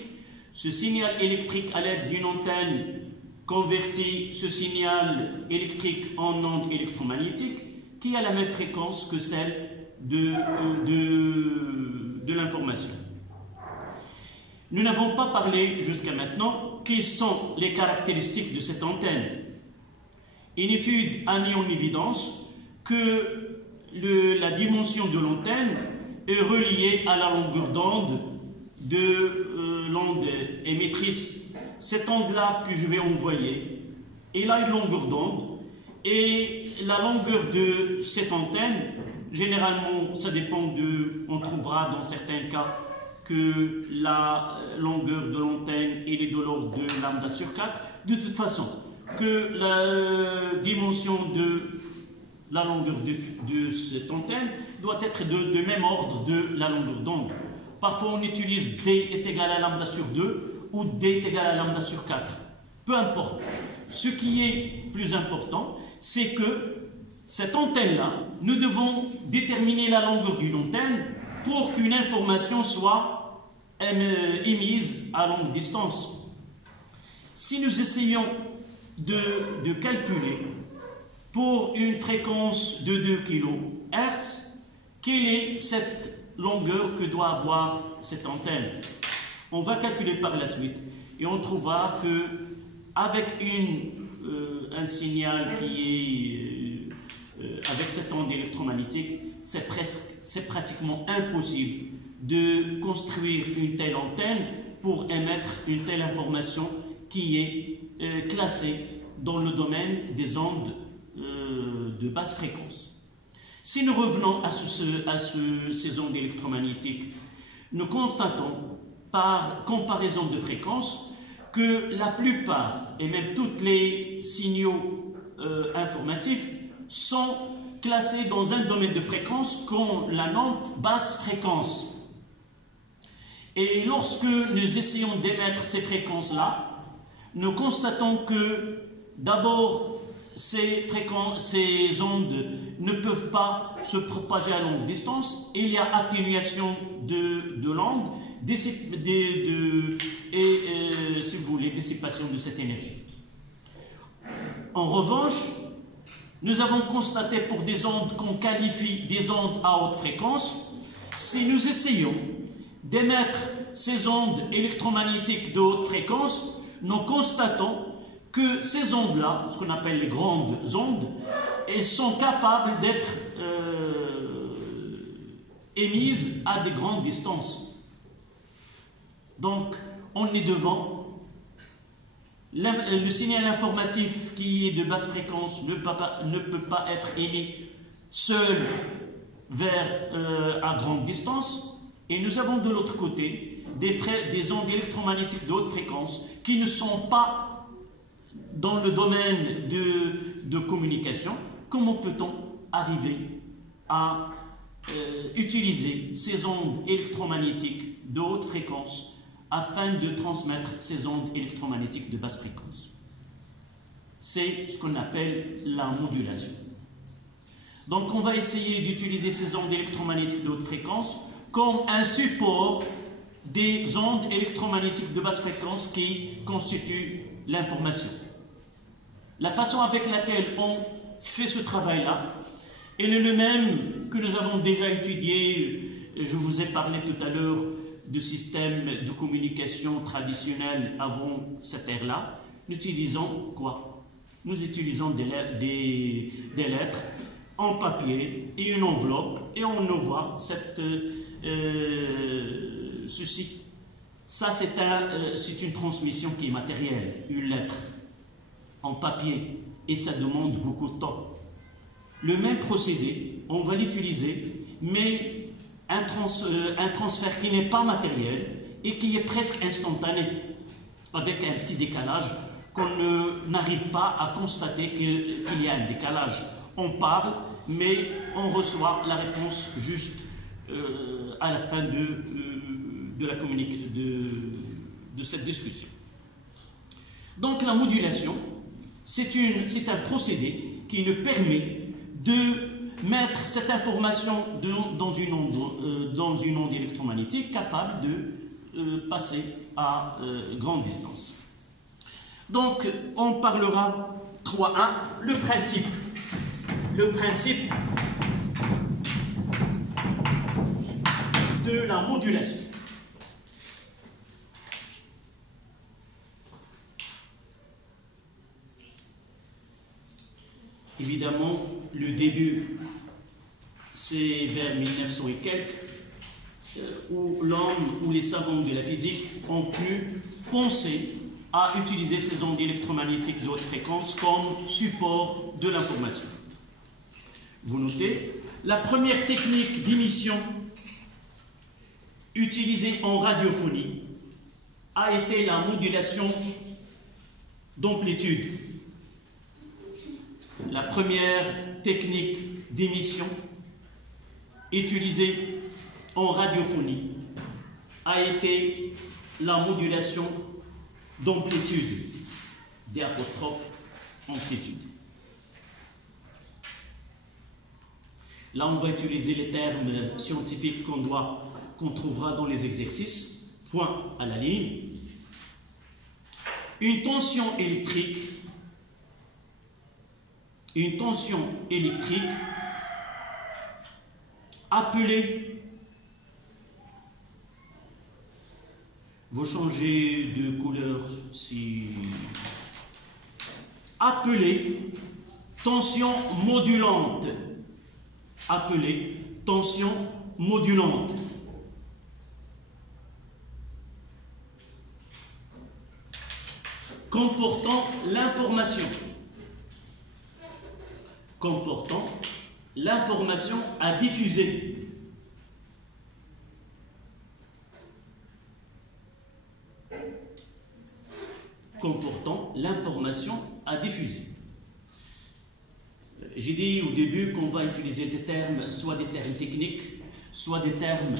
Ce signal électrique, à l'aide d'une antenne, convertit ce signal électrique en onde électromagnétique qui a la même fréquence que celle de l'information. Nous n'avons pas parlé jusqu'à maintenant quelles sont les caractéristiques de cette antenne. Une étude a mis en évidence que la dimension de l'antenne est reliée à la longueur d'onde de l'onde émettrice. Cette onde-là que je vais envoyer, elle a une longueur d'onde et la longueur de cette antenne, généralement, ça dépend on trouvera dans certains cas que la longueur de l'antenne est de l'ordre de lambda sur 4. De toute façon, que la dimension de la longueur de cette antenne doit être de même ordre de la longueur d'onde. Parfois, on utilise D est égal à lambda sur 2 ou D est égal à lambda sur 4. Peu importe. Ce qui est plus important, c'est que cette antenne-là, nous devons déterminer la longueur d'une antenne pour qu'une information soit émise à longue distance. Si nous essayons de calculer pour une fréquence de 2 kHz, quelle est cette longueur que doit avoir cette antenne? On va calculer par la suite et on trouvera que avec un signal qui est avec cette onde électromagnétique, c'est pratiquement impossible de construire une telle antenne pour émettre une telle information qui est classée dans le domaine des ondes de basse fréquence. Si nous revenons à ces ondes électromagnétiques, nous constatons par comparaison de fréquences que la plupart, et même tous les signaux informatifs, sont classés dans un domaine de fréquence qu'on la nomme basse fréquence. Et lorsque nous essayons d'émettre ces fréquences-là, nous constatons que d'abord, ces ondes ne peuvent pas se propager à longue distance. Il y a atténuation de l'onde et, si vous voulez, dissipation de cette énergie. En revanche, nous avons constaté pour des ondes qu'on qualifie des ondes à haute fréquence, si nous essayons d'émettre ces ondes électromagnétiques de haute fréquence, nous constatons que ces ondes-là, ce qu'on appelle les grandes ondes, elles sont capables d'être émises à des grandes distances. Donc, on est devant le signal informatif qui est de basse fréquence ne peut pas être émis seul à grande distance. Et nous avons de l'autre côté des ondes électromagnétiques de haute fréquence qui ne sont pas dans le domaine de communication. Comment peut-on arriver à utiliser ces ondes électromagnétiques de haute fréquence afin de transmettre ces ondes électromagnétiques de basse fréquence? C'est ce qu'on appelle la modulation. Donc on va essayer d'utiliser ces ondes électromagnétiques de haute fréquence comme un support des ondes électromagnétiques de basse fréquence qui constituent l'information. La façon avec laquelle on fait ce travail-là, elle est le même que nous avons déjà étudié. Je vous ai parlé tout à l'heure du système de communication traditionnel avant cette ère-là. Nous utilisons quoi? Nous utilisons des lettres en papier et une enveloppe et on envoie ceci. Ça, c'est une transmission qui est matérielle, une lettre en papier, et ça demande beaucoup de temps. Le même procédé, on va l'utiliser, mais un transfert qui n'est pas matériel et qui est presque instantané, avec un petit décalage qu'on n'arrive pas à constater qu'il y a un décalage. On parle, mais on reçoit la réponse juste à la fin de cette discussion. Donc la modulation, c'est un procédé qui nous permet mettre cette information dans une onde électromagnétique capable de passer à grande distance. Donc, on parlera 3.1, le principe de la modulation. Évidemment, le début, c'est vers 1900 et quelques, où l'homme ou les savants de la physique ont pu penser à utiliser ces ondes électromagnétiques de haute fréquence comme support de l'information. Vous notez, la première technique d'émission utilisée en radiophonie a été la modulation d'amplitude. La première technique d'émission utilisée en radiophonie a été la modulation d'amplitude, amplitude. Là, on va utiliser les termes scientifiques qu'on trouvera dans les exercices. Point à la ligne. Une tension électrique appelée, vous changez de couleur si, appelée tension modulante, comportant l'information à diffuser. J'ai dit au début qu'on va utiliser des termes, soit des termes techniques, soit des termes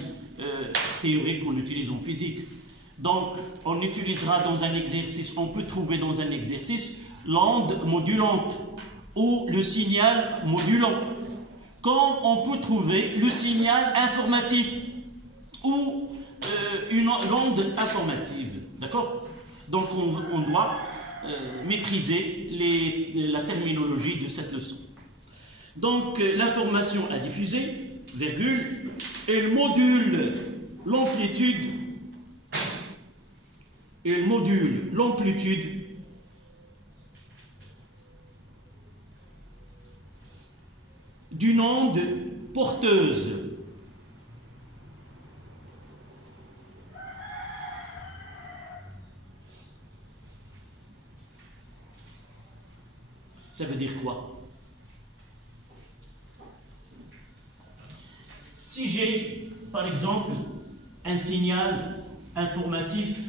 théoriques qu'on utilise en physique. Donc, on utilisera dans un exercice, on peut trouver dans un exercice l'onde modulante ou le signal modulant, comme on peut trouver le signal informatif ou l'onde informative. D'accord? Donc, on doit maîtriser la terminologie de cette leçon. Donc, l'information à diffuser, virgule, elle module l'amplitude d'une onde porteuse. Ça veut dire quoi? Si j'ai, par exemple, un signal informatif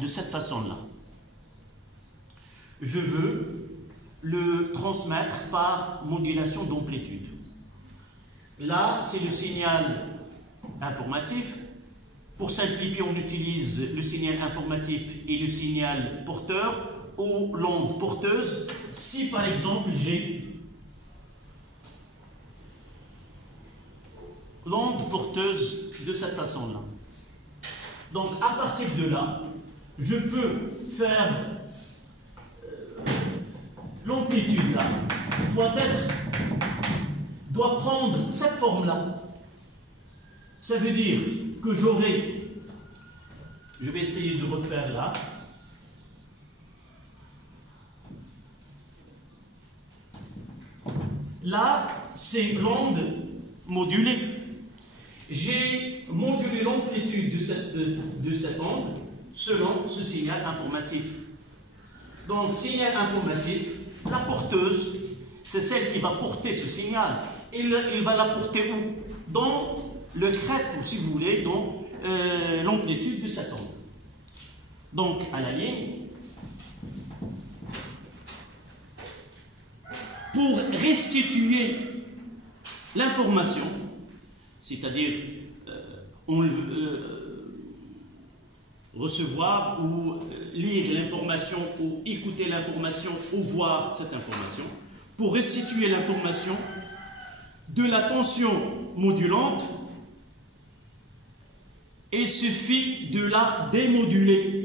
de cette façon-là, je veux le transmettre par modulation d'amplitude. Là, c'est le signal informatif. Pour simplifier, on utilise le signal informatif et le signal porteur ou l'onde porteuse. Si par exemple j'ai l'onde porteuse de cette façon-là, donc à partir de là, je peux faire l'amplitude là doit prendre cette forme-là. Ça veut dire que j'aurai, je vais essayer de refaire là, là c'est l'onde modulée. J'ai modulé l'amplitude de cette onde selon ce signal informatif. Donc, signal informatif, la porteuse, c'est celle qui va porter ce signal. Il va la porter où? Dans le crête, ou si vous voulez, dans l'amplitude de cette onde. Donc, à la ligne, pour restituer l'information, c'est-à-dire recevoir ou lire l'information ou écouter l'information ou voir cette information, pour restituer l'information de la tension modulante, il suffit de la démoduler.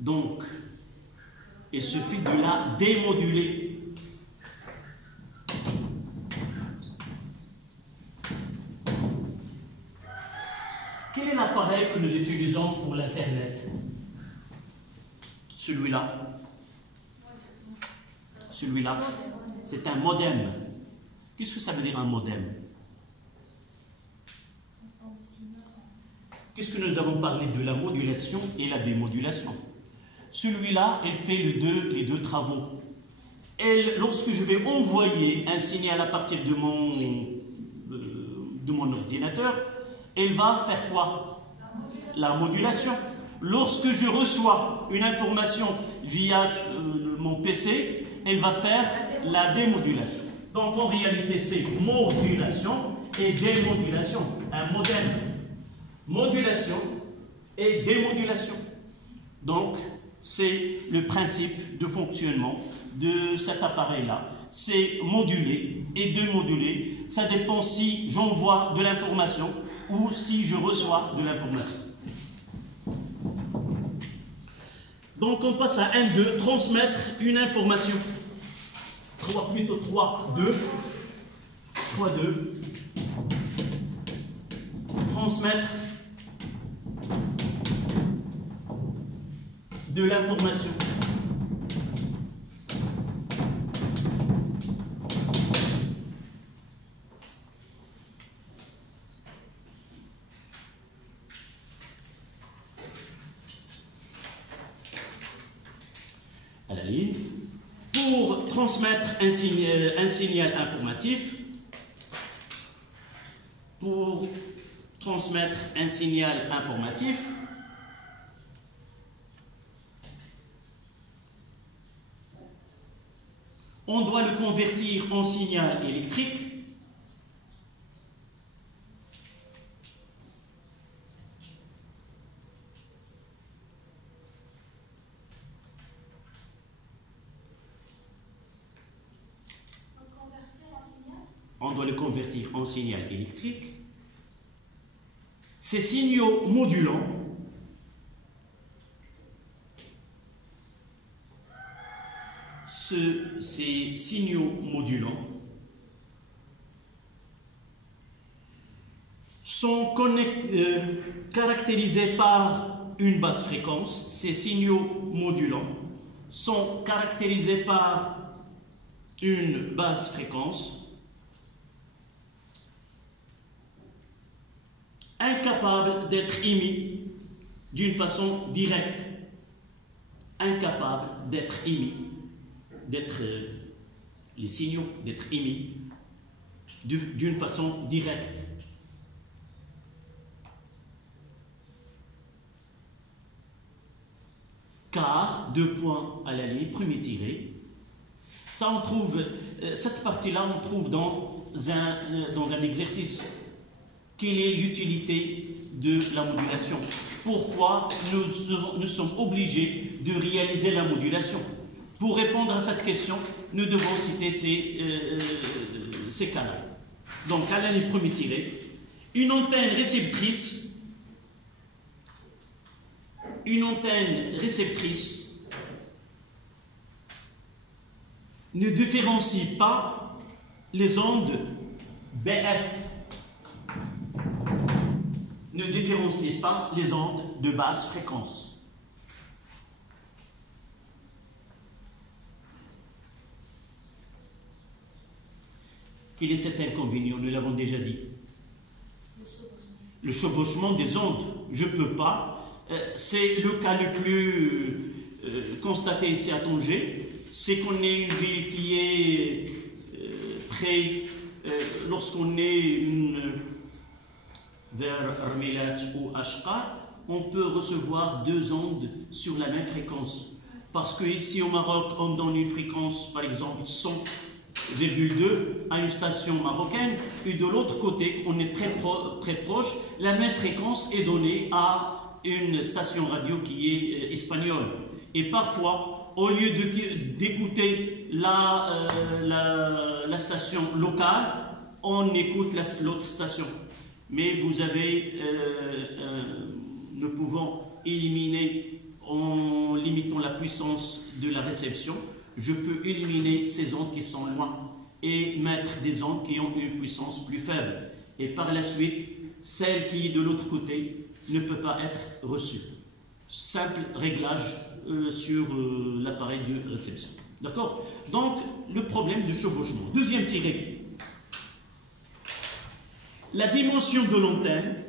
Donc, il suffit de la démoduler. Quel est l'appareil que nous utilisons pour l'Internet? Celui-là. Celui-là, c'est un modem. Qu'est-ce que ça veut dire un modem? Qu'est-ce que nous avons parlé de la modulation et la démodulation? Celui-là, il fait les deux travaux. Lorsque je vais envoyer un signal à partir de mon ordinateur, elle va faire quoi? La modulation. Lorsque je reçois une information via mon PC, elle va faire la démodulation. Donc en réalité, c'est modulation et démodulation. Un modem. Modulation et démodulation. Donc, c'est le principe de fonctionnement de cet appareil-là. C'est moduler et démoduler. Ça dépend si j'envoie de l'information ou si je reçois de l'information. Donc, on passe à 1, 2, transmettre une information. 3, 2. 3, 2. Transmettre de l'information. À la ligne. Pour transmettre un signal informatif, on doit le convertir en signal électrique. On doit le convertir en signal électrique. Ces signaux modulants ces signaux modulants sont caractérisés par une basse fréquence. Ces signaux modulants sont caractérisés par une basse fréquence incapable d'être émis d'une façon directe. Incapable d'être émis, les signaux d'être émis d'une façon directe. Car, 2 points à la ligne, premier tiré, ça on trouve, cette partie-là on trouve dans un exercice. Quelle est l'utilité de la modulation? Pourquoi nous sommes obligés de réaliser la modulation? Pour répondre à cette question, nous devons citer ces cas-là. Donc, à la ligne premier tiré, une antenne réceptrice ne différencie pas les ondes BF. Ne différencie pas les ondes de basse fréquence. Quel est cet inconvénient? Nous l'avons déjà dit. Le chevauchement des ondes. Je ne peux pas. C'est le cas le plus constaté ici à Tanger. C'est qu'on est une ville qui est près, lorsqu'on est vers Armilat ou Ashqar, on peut recevoir 2 ondes sur la même fréquence. Parce qu'ici au Maroc, on donne une fréquence, par exemple 100 à une station marocaine, et de l'autre côté, on est très proche, la même fréquence est donnée à une station radio qui est espagnole. Et parfois, au lieu d'écouter la station locale, on écoute l'autre station. Mais vous avez, nous pouvons éliminer, en limitant la puissance de la réception, je peux éliminer ces ondes qui sont loin et mettre des ondes qui ont une puissance plus faible. Et par la suite, celle qui est de l'autre côté ne peut pas être reçue. Simple réglage sur l'appareil de réception. D'accord? Donc, le problème du chevauchement. Deuxième tiré. La dimension de l'antenne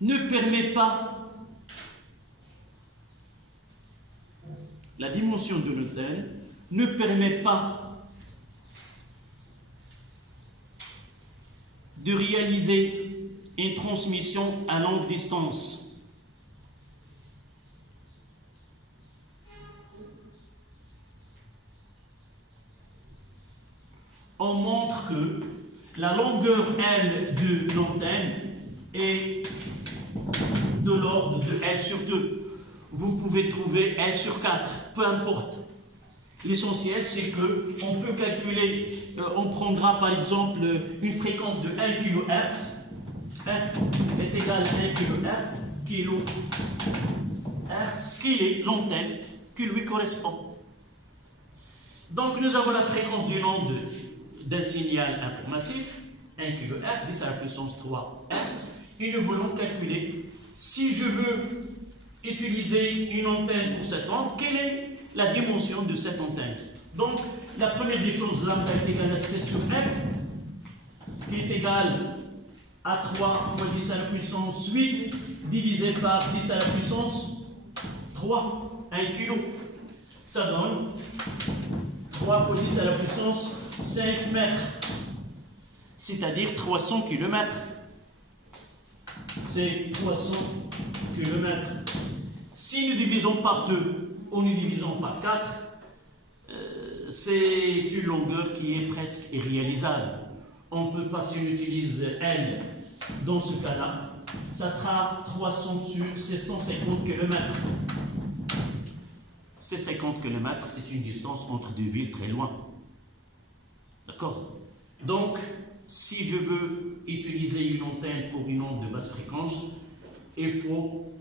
ne permet pas, la dimension de l'antenne ne permet pas de réaliser une transmission à longue distance. On montre que la longueur L de l'antenne est de l'ordre de L sur 2. Vous pouvez trouver L sur 4, peu importe. L'essentiel, c'est qu'on peut calculer, on prendra par exemple une fréquence de 1 kHz. F est égal à 1 kHz, qui est l'antenne qui lui correspond. Donc nous avons la fréquence d'une onde d'un signal informatif, 1 kHz, 10 à la puissance 3 Hz, et nous voulons calculer si je veux utiliser une antenne pour cette onde, quelle est la dimension de cette antenne. Donc, la première des choses, lambda est égale à 7 sur F, qui est égal à 3 fois 10 à la puissance 8, divisé par 10 à la puissance 3, 1 kg. Ça donne 3 fois 10 à la puissance 5 mètres, c'est-à-dire 300 km. C'est 300 km. Si nous divisons par 2 ou nous divisons par 4, c'est une longueur qui est presque irréalisable. On peut pas, si on utilise L dans ce cas-là, ça sera 300 sur 150 km. Ces 50 km, c'est une distance entre deux villes très loin. D'accord? Donc, si je veux utiliser une antenne pour une onde de basse fréquence, il faut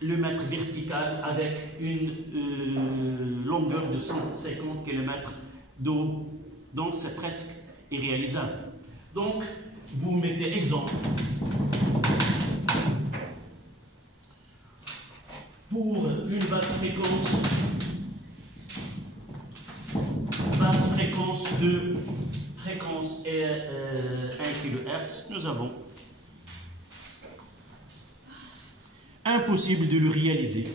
le mettre vertical avec une longueur de 150 km d'eau. Donc, c'est presque irréalisable. Donc, vous mettez exemple. Pour une basse fréquence de fréquence 1 kHz, nous avons impossible de le réaliser.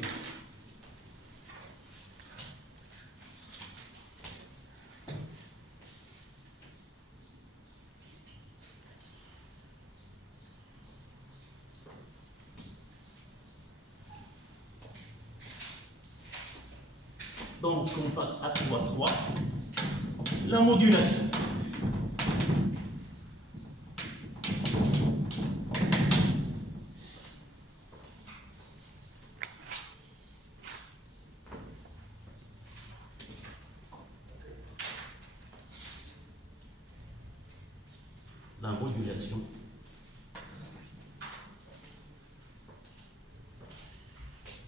Donc, on passe à 3.3. La modulation. La modulation.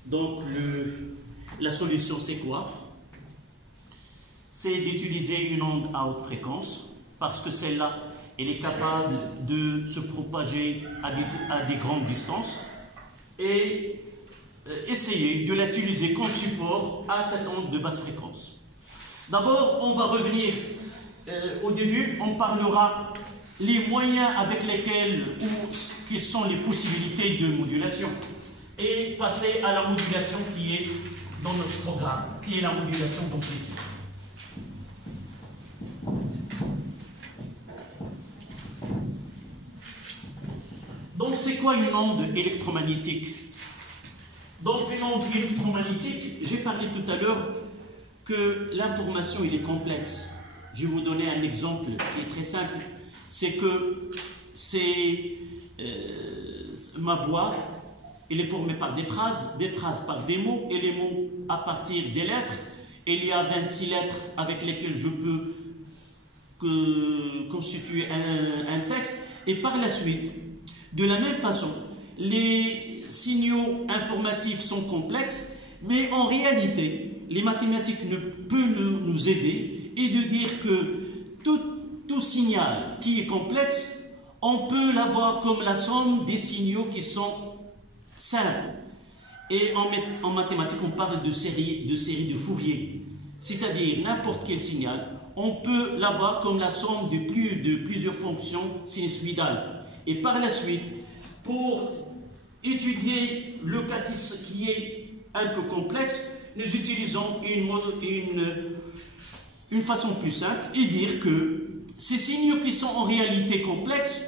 Donc, la solution, c'est quoi? C'est d'utiliser une onde à haute fréquence, parce que celle-là, elle est capable de se propager à des grandes distances, et essayer de l'utiliser comme support à cette onde de basse fréquence. D'abord, on va revenir au début, on parlera les moyens avec lesquels, ou quelles sont les possibilités de modulation, et passer à la modulation qui est dans notre programme, qui est la modulation d'amplitude. Donc, c'est quoi une onde électromagnétique? Donc, une onde électromagnétique, j'ai parlé tout à l'heure que l'information, il est complexe. Je vais vous donner un exemple qui est très simple. C'est que ma voix, elle est formée par des phrases par des mots, et les mots à partir des lettres. Il y a 26 lettres avec lesquelles je peux constituer un texte. Et par la suite, de la même façon, les signaux informatifs sont complexes, mais en réalité, les mathématiques ne peuvent nous aider et de dire que tout signal qui est complexe, on peut l'avoir comme la somme des signaux qui sont simples. Et en mathématiques, on parle de série de Fourier. C'est-à-dire, n'importe quel signal, on peut l'avoir comme la somme de plusieurs fonctions sinusoïdales. Et par la suite, pour étudier le cas qui est un peu complexe, nous utilisons une façon plus simple et dire que ces signaux qui sont en réalité complexes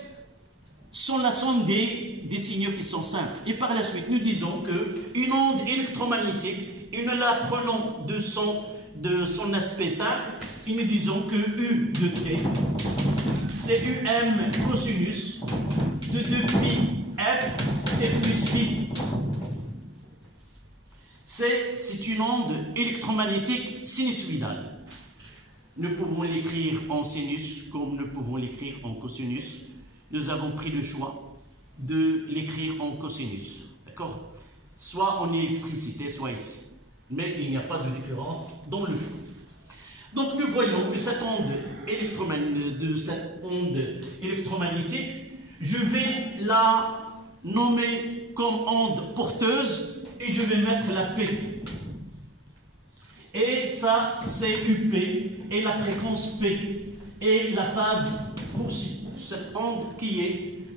sont la somme des signaux qui sont simples. Et par la suite, nous disons qu'une onde électromagnétique, et nous la prenons de son aspect simple, et nous disons que U de T, c'est UM cosinus de 2pi F T plus phi. C'est une onde électromagnétique sinusoïdale. Nous pouvons l'écrire en sinus comme nous pouvons l'écrire en cosinus. Nous avons pris le choix de l'écrire en cosinus. D'accord? Soit en électricité, soit ici. Mais il n'y a pas de différence dans le choix. Donc nous voyons que cette onde électromagnétique, je vais la nommer comme onde porteuse et je vais mettre la P. Et ça, c'est UP et la fréquence P et la phase pour cette onde qui est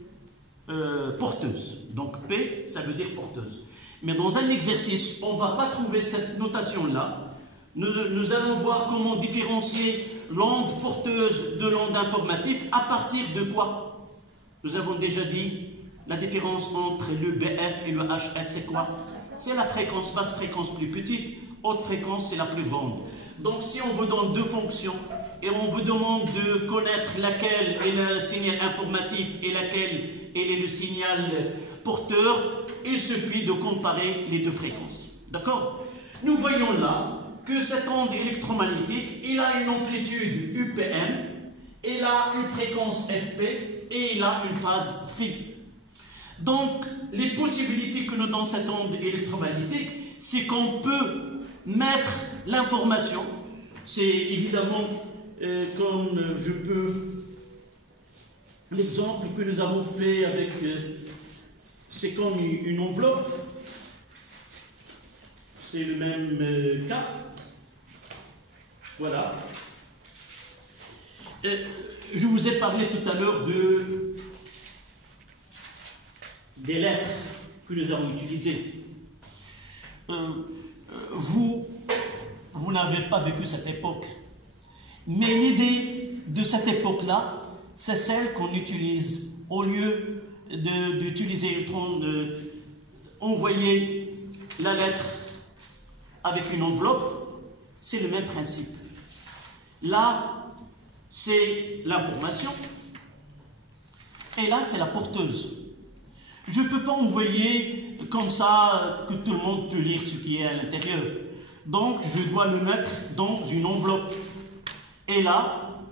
porteuse. Donc P, ça veut dire porteuse. Mais dans un exercice, on ne va pas trouver cette notation-là. Nous allons voir comment différencier l'onde porteuse de l'onde informative à partir de quoi? Nous avons déjà dit la différence entre le BF et le HF, c'est quoi? C'est la fréquence, basse fréquence plus petite, haute fréquence c'est la plus grande. Donc si on vous donne deux fonctions et on vous demande de connaître laquelle est le signal informatif et laquelle est le signal porteur, il suffit de comparer les deux fréquences. D'accord? Nous voyons là que cette onde électromagnétique, il a une amplitude UPM, il a une fréquence FP et il a une phase phi. Donc, les possibilités que nous donne cette onde électromagnétique, c'est qu'on peut mettre l'information, c'est évidemment comme je peux, l'exemple que nous avons fait avec, c'est comme une enveloppe, c'est le même cas. Voilà. Je vous ai parlé tout à l'heure des lettres que nous avons utilisées. Vous n'avez pas vécu cette époque. Mais l'idée de cette époque-là, c'est celle qu'on utilise. Au lieu d'utiliser, envoyer la lettre avec une enveloppe, c'est le même principe. Là, c'est l'information. Et là, c'est la porteuse. Je ne peux pas envoyer comme ça que tout le monde peut lire ce qui est à l'intérieur. Donc, je dois le mettre dans une enveloppe. Et là,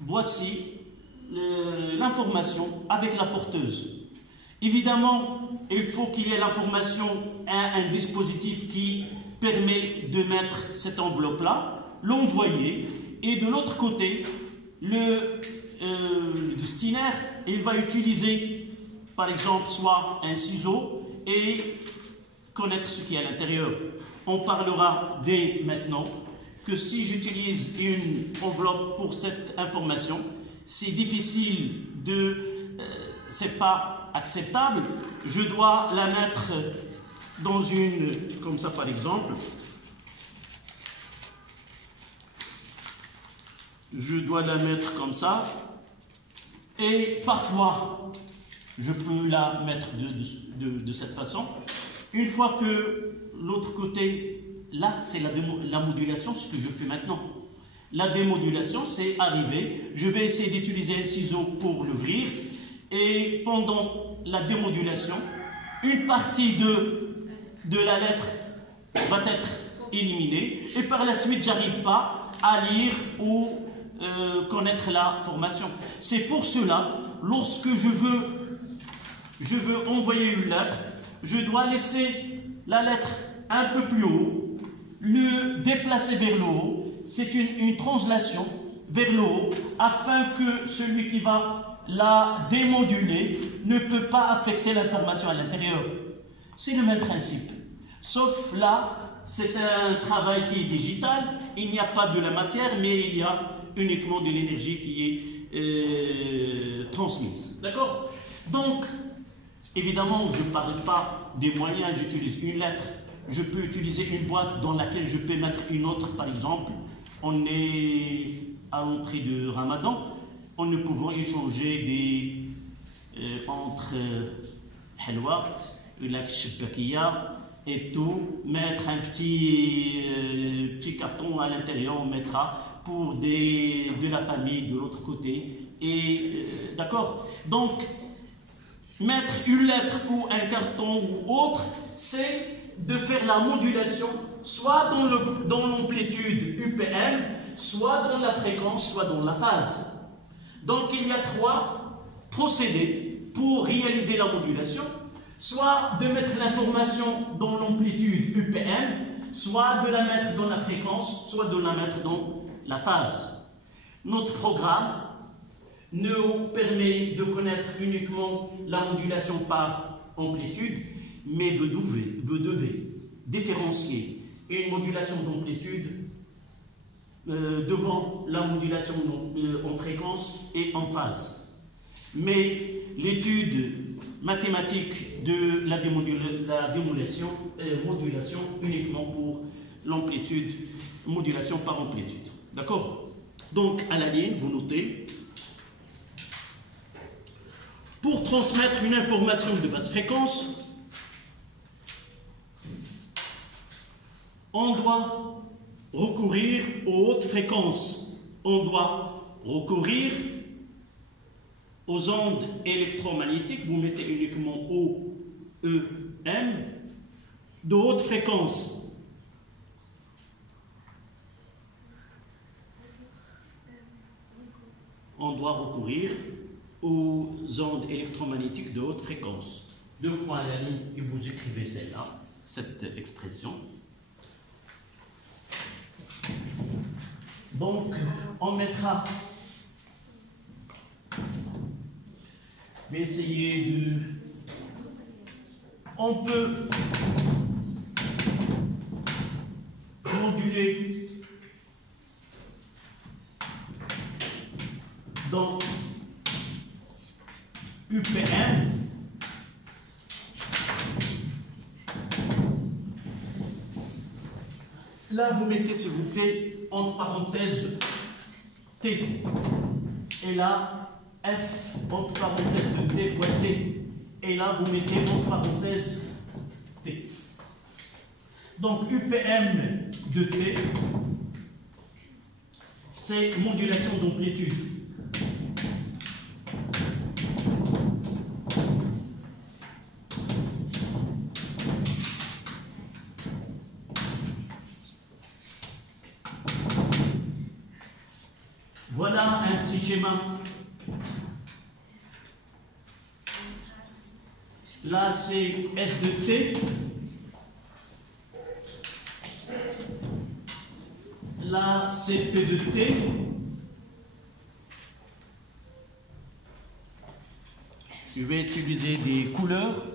voici l'information avec la porteuse. Évidemment, il faut qu'il y ait l'information à un dispositif qui permet de mettre cette enveloppe-là, l'envoyer, et de l'autre côté, le destinataire, il va utiliser, par exemple, soit un ciseau et connaître ce qui est à l'intérieur. On parlera dès maintenant que si j'utilise une enveloppe pour cette information, c'est difficile c'est pas acceptable, je dois la mettre dans une, comme ça par exemple, je dois la mettre comme ça, et parfois je peux la mettre de cette façon, Une fois que l'autre côté, là, c'est la modulation, ce que je fais maintenant. La démodulation, c'est arriver. Je vais essayer d'utiliser un ciseau pour l'ouvrir. Et pendant la démodulation, une partie de la lettre va être éliminée. Et par la suite, je n'arrive pas à lire ou connaître la formation. C'est pour cela, lorsque je veux envoyer une lettre, je dois laisser la lettre un peu plus haut, le déplacer vers le haut. C'est une translation vers le haut afin que celui qui va la démoduler ne peut pas affecter l'information à l'intérieur. C'est le même principe. Sauf là, c'est un travail qui est digital. Il n'y a pas de la matière, mais il y a uniquement de l'énergie qui est transmise. D'accord? Donc, évidemment, je ne parle pas des moyens. J'utilise une lettre. Je peux utiliser une boîte dans laquelle je peux mettre une autre, par exemple. On est à l'entrée de Ramadan. Nous pouvons échanger entre halwa, la shbakiya et tout, mettre un petit carton à l'intérieur, on mettra pour de la famille de l'autre côté. Et d'accord? Donc, mettre une lettre ou un carton ou autre, c'est de faire la modulation, soit dans l'amplitude UPM, soit dans la fréquence, soit dans la phase. Donc il y a 3 procédés pour réaliser la modulation, soit de mettre l'information dans l'amplitude UPM, soit de la mettre dans la fréquence, soit de la mettre dans la phase. Notre programme nous permet de connaître uniquement la modulation par amplitude, mais vous devez différencier une modulation d'amplitude devant la modulation en fréquence et en phase. Mais l'étude mathématique de la démodulation uniquement pour l'amplitude, modulation par amplitude. D'accord? Donc, à la ligne, vous notez. Pour transmettre une information de basse fréquence, on doit recourir aux hautes fréquences. On doit recourir aux ondes électromagnétiques. Vous mettez uniquement O, E, M, de haute fréquence. On doit recourir aux ondes électromagnétiques de haute fréquence. 2 points à la ligne et vous écrivez celle-là, cette expression. Donc, on mettra, je vais essayer de, on peut moduler dans UPM là vous mettez s'il vous plaît entre parenthèses T et là F entre parenthèses de T fois T et là vous mettez entre parenthèses T. Donc UPM de T c'est modulation d'amplitude. Voilà un petit schéma. Là, c'est S de T. Là, c'est P de T. Je vais utiliser des couleurs.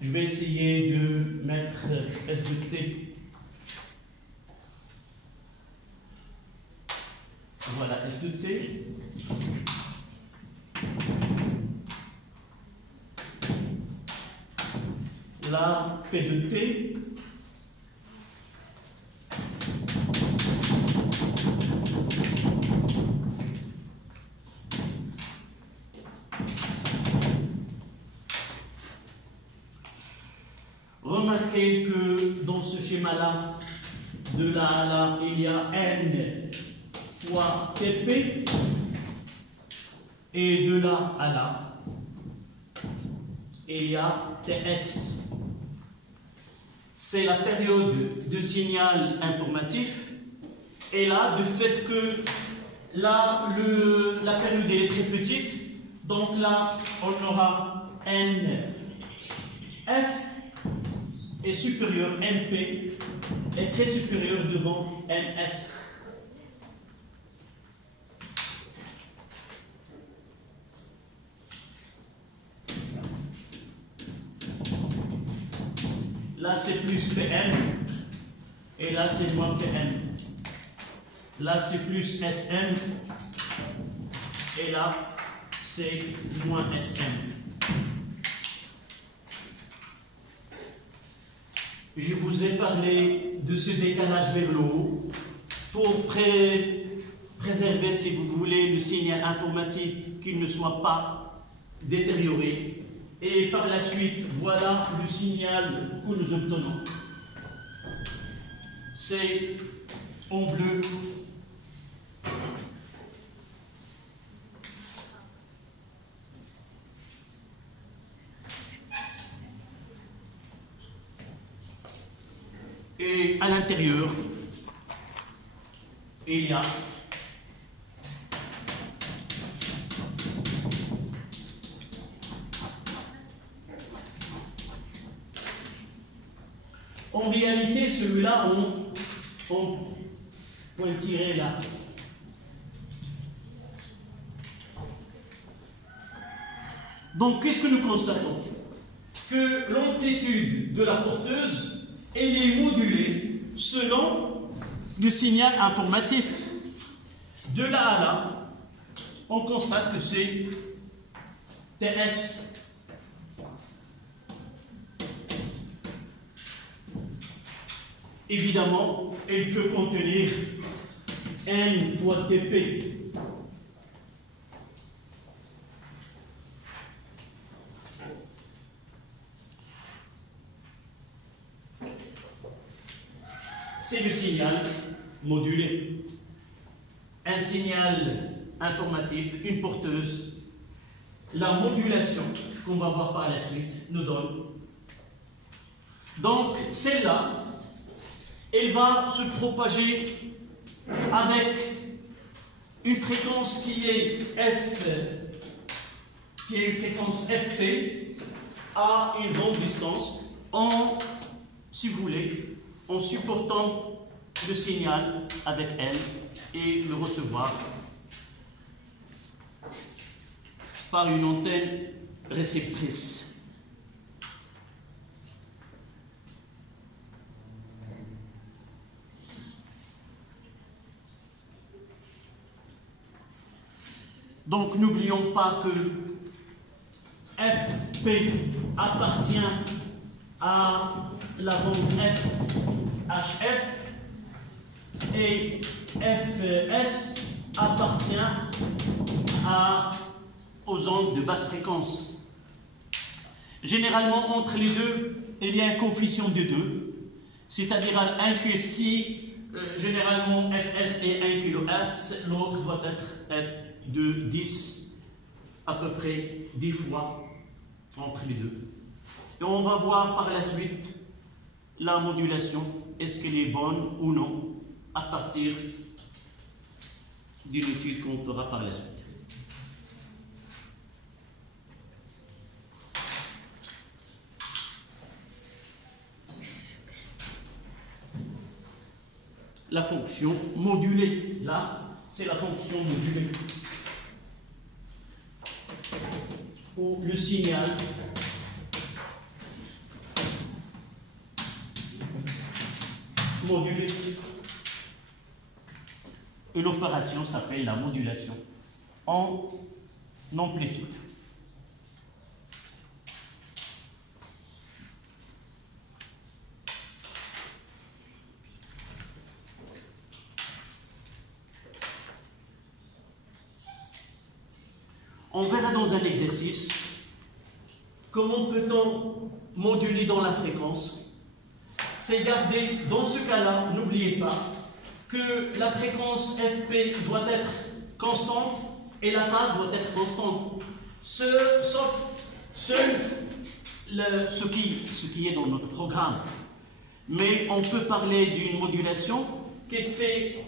Je vais essayer de mettre S de T. Voilà, S de T. Là, P de T. remarquez que dans ce schéma-là, de là à là, il y a N fois TP, et de là à là, il y a TS. C'est la période de signal informatif, et là, du fait que là, la période est très petite, donc là, on aura NF est supérieur, NP est très supérieur devant NS. Là, c'est plus PM, et là, c'est moins PM. Là, c'est plus SM, et là, c'est moins SM. Je vous ai parlé de ce décalage vers le haut pour préserver, si vous voulez, le signal informatif qu'il ne soit pas détérioré. Et par la suite, voilà le signal que nous obtenons. C'est en bleu. Et à l'intérieur, il y a en réalité, celui-là, on pointirait là. Donc, qu'est-ce que nous constatons? Que l'amplitude de la porteuse, elle est modulée selon le signal informatif. De là à là, on constate que c'est TS. Évidemment, elle peut contenir N fois TP. C'est le signal modulé. Un signal informatif, une porteuse. La modulation, qu'on va voir par la suite, nous donne. Donc, celle-là, elle va se propager avec une fréquence qui est F, qui est une fréquence FP, à une longue distance, si vous voulez, en supportant le signal avec elle et le recevoir par une antenne réceptrice. Donc n'oublions pas que FP appartient à la bande HF et FS appartient aux ondes de basse fréquence. Généralement, entre les deux, il y a un coefficient de 2, c'est-à-dire un que si généralement Fs est 1 kHz, l'autre doit être de 10, à peu près 10 fois entre les deux. Et on va voir par la suite la modulation, est-ce qu'elle est bonne ou non, à partir d'une étude qu'on fera par la suite. La fonction modulée, là, c'est la fonction modulée. Ou le signal modulé. Et l'opération s'appelle la modulation en amplitude. On verra dans un exercice comment peut-on moduler dans la fréquence c'est garder, dans ce cas-là, n'oubliez pas que la fréquence FP doit être constante et la phase doit être constante. Sauf ce qui est dans notre programme. Mais on peut parler d'une modulation qui fait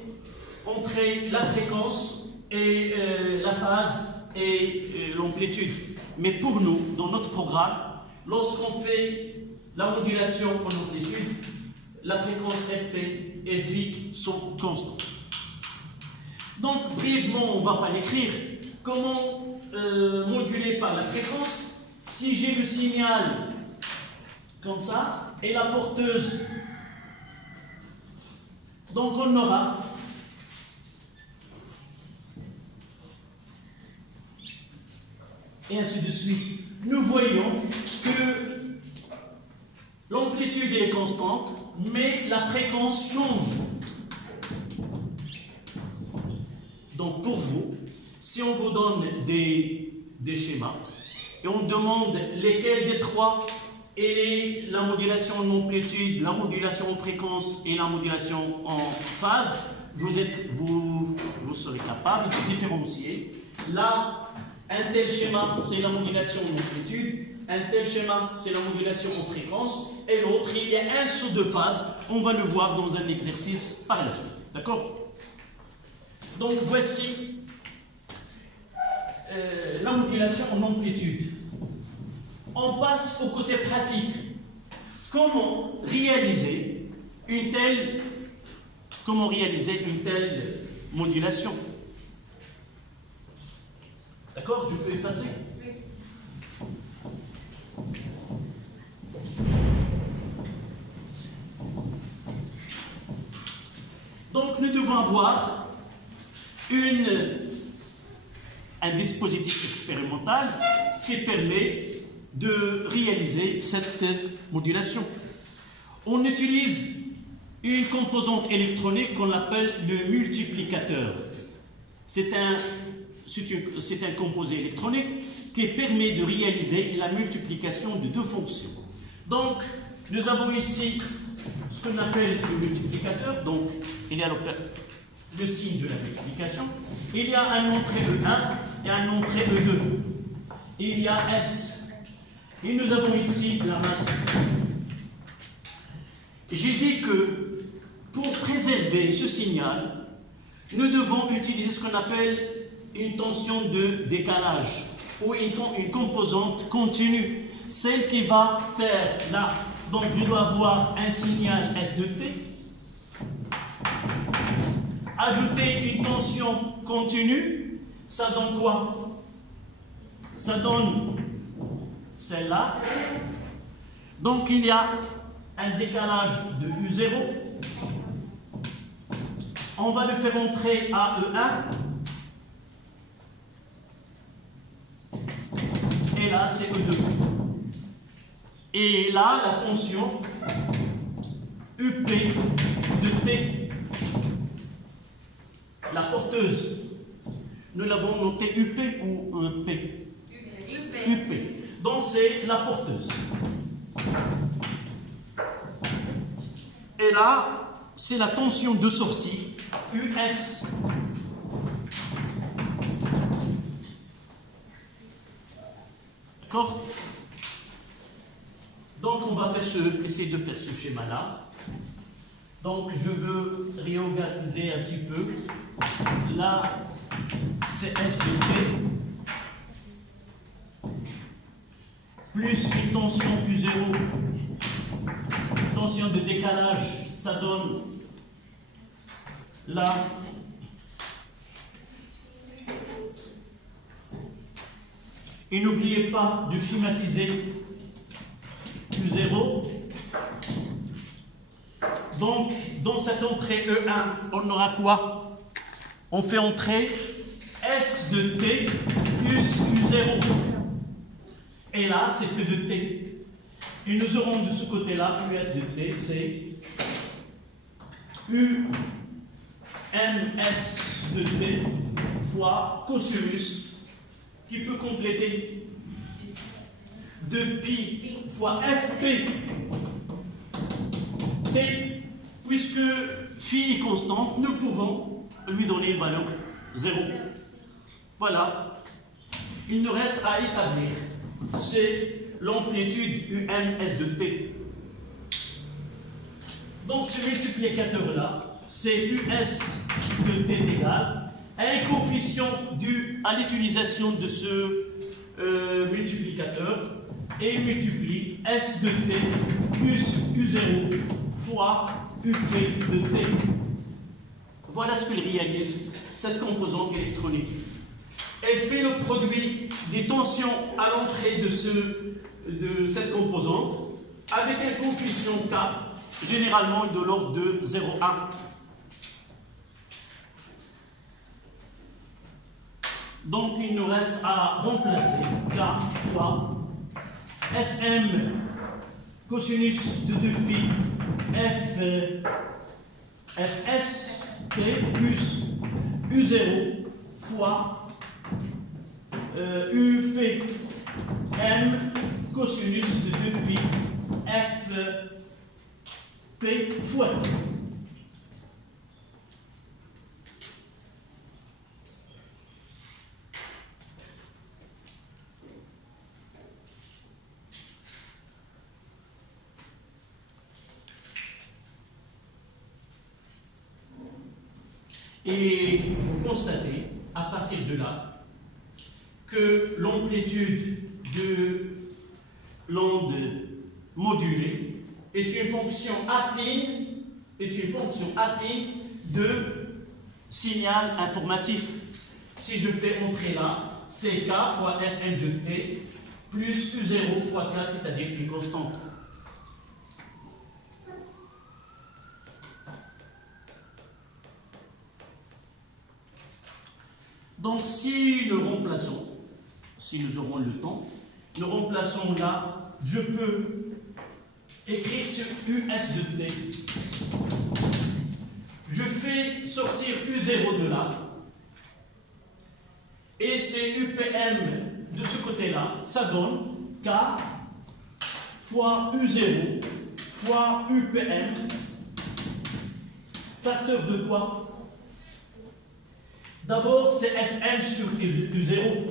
entrer la fréquence et la phase et l'amplitude. Mais pour nous, dans notre programme, lorsqu'on fait la modulation en amplitude, la fréquence FP et Phi sont constantes. Donc, brièvement, on ne va pas l'écrire. Comment moduler par la fréquence? Si j'ai le signal comme ça et la porteuse, donc on aura et ainsi de suite. Nous voyons que l'amplitude est constante, mais la fréquence change. Donc pour vous, si on vous donne des schémas et on demande lesquels des trois est la modulation en amplitude, la modulation en fréquence et la modulation en phase, vous serez capable de différencier. Là, un tel schéma, c'est la modulation en amplitude, un tel schéma, c'est la modulation en fréquence, et l'autre, il y a un saut de phase. On va le voir dans un exercice par la suite. D'accord? Donc, voici la modulation en amplitude. On passe au côté pratique. Comment réaliser une telle modulation? D'accord? Je peux effacer? Oui. Donc, nous devons avoir un dispositif expérimental qui permet de réaliser cette modulation. On utilise une composante électronique qu'on appelle le multiplicateur. C'est un composé électronique qui permet de réaliser la multiplication de deux fonctions. Donc, nous avons ici ce qu'on appelle le multiplicateur. Donc, il y a le signe de la multiplication. Il y a un entrée E1 et un entrée E2. Il y a S. Et nous avons ici la masse. J'ai dit que pour préserver ce signal, nous devons utiliser ce qu'on appelle une tension de décalage ou une composante continue, celle qui va faire là. Donc je dois avoir un signal S de T, ajouter une tension continue, ça donne quoi? Ça donne celle-là. Donc il y a un décalage de U0. On va le faire entrer à E1. Et là, c'est E2. Et là, la tension UP de T, la porteuse, nous l'avons noté UP ou EP? UP. Donc, c'est la porteuse. Et là, c'est la tension de sortie, US. D'accord? Donc, on va essayer de faire ce schéma-là. Donc, je veux réorganiser un petit peu. Là, c'est S de T. Plus une tension U0, tension de décalage, ça donne là et n'oubliez pas de schématiser U0. Donc dans cette entrée E1 on aura quoi? On fait entrer S de T plus U0. Et là, c'est P de T. Et nous aurons de ce côté-là, US de T, c'est UMS de T fois cosinus, qui peut compléter de pi fois FP t, puisque phi est constante, nous pouvons lui donner une valeur 0. Voilà. Il nous reste à établir, c'est l'amplitude UMS de t. Donc ce multiplicateur-là, c'est US de t égal un coefficient dû à l'utilisation de ce multiplicateur et multiplie S de t plus U0 fois UP de t. Voilà ce qu'il réalise, cette composante électronique. Elle fait le produit des tensions à l'entrée de cette composante avec un coefficient K, généralement de l'ordre de 0,1. Donc il nous reste à remplacer K fois Sm cosinus de 2pi Fs t plus U0 fois UP M cosinus de 2pi Fp fois t. Et vous constatez, à partir de là, que l'amplitude de l'onde modulée est une fonction affine, de signal informatif. Si je fais entrer là, c'est K fois Sm de t plus U0 fois K, c'est-à-dire une constante. Donc, si nous remplaçons, si nous aurons le temps, nous remplaçons là, je peux écrire sur US de t. Je fais sortir U0 de là. Et c'est UPM de ce côté-là. Ça donne K fois U0 fois UPM. Facteur de quoi? D'abord, c'est Sm sur U0.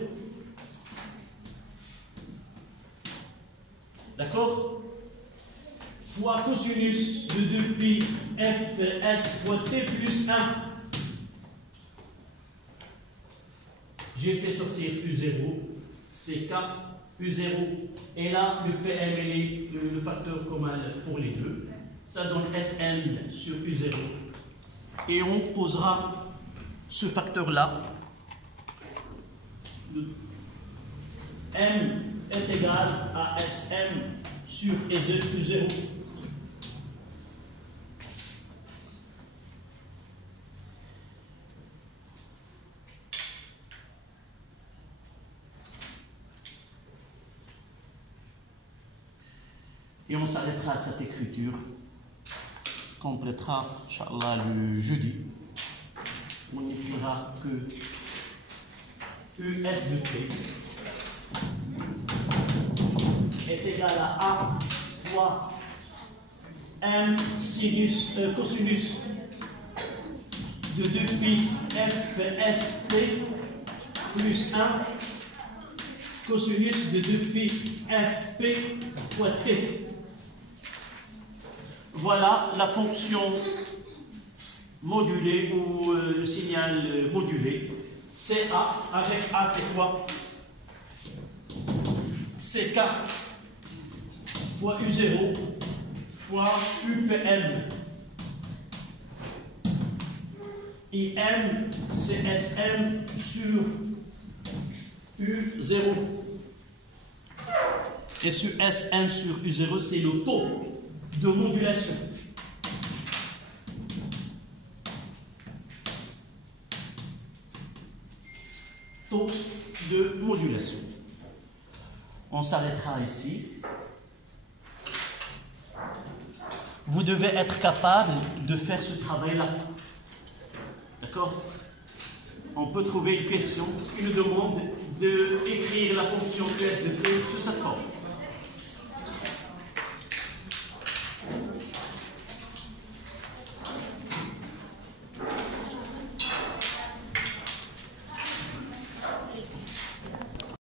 D'accord? Fois cosinus de 2pi Fs fois t plus 1. J'ai fait sortir U0, c'est K, U0. Et là, le PM est le facteur commun pour les deux. Ça donne Sn sur U0. Et on posera ce facteur-là, M est égal à Sm sur U0. Et on s'arrêtera à cette écriture, complétera, Inch'Allah, le jeudi. On écrira que US de T est égal à A fois M cosinus de 2pi Fst plus 1 cosinus de 2pi Fp fois T. Voilà la fonction modulé ou le signal modulé. CA avec A, c'est quoi? C'est K fois U0 fois UPM. IM, c'est SM sur U0. Et ce SM sur U0, c'est le taux de modulation. Taux de modulation. On s'arrêtera ici. Vous devez être capable de faire ce travail-là. D'accord? On peut trouver une question qui nous demande d'écrire la fonction PS de T sous cette forme.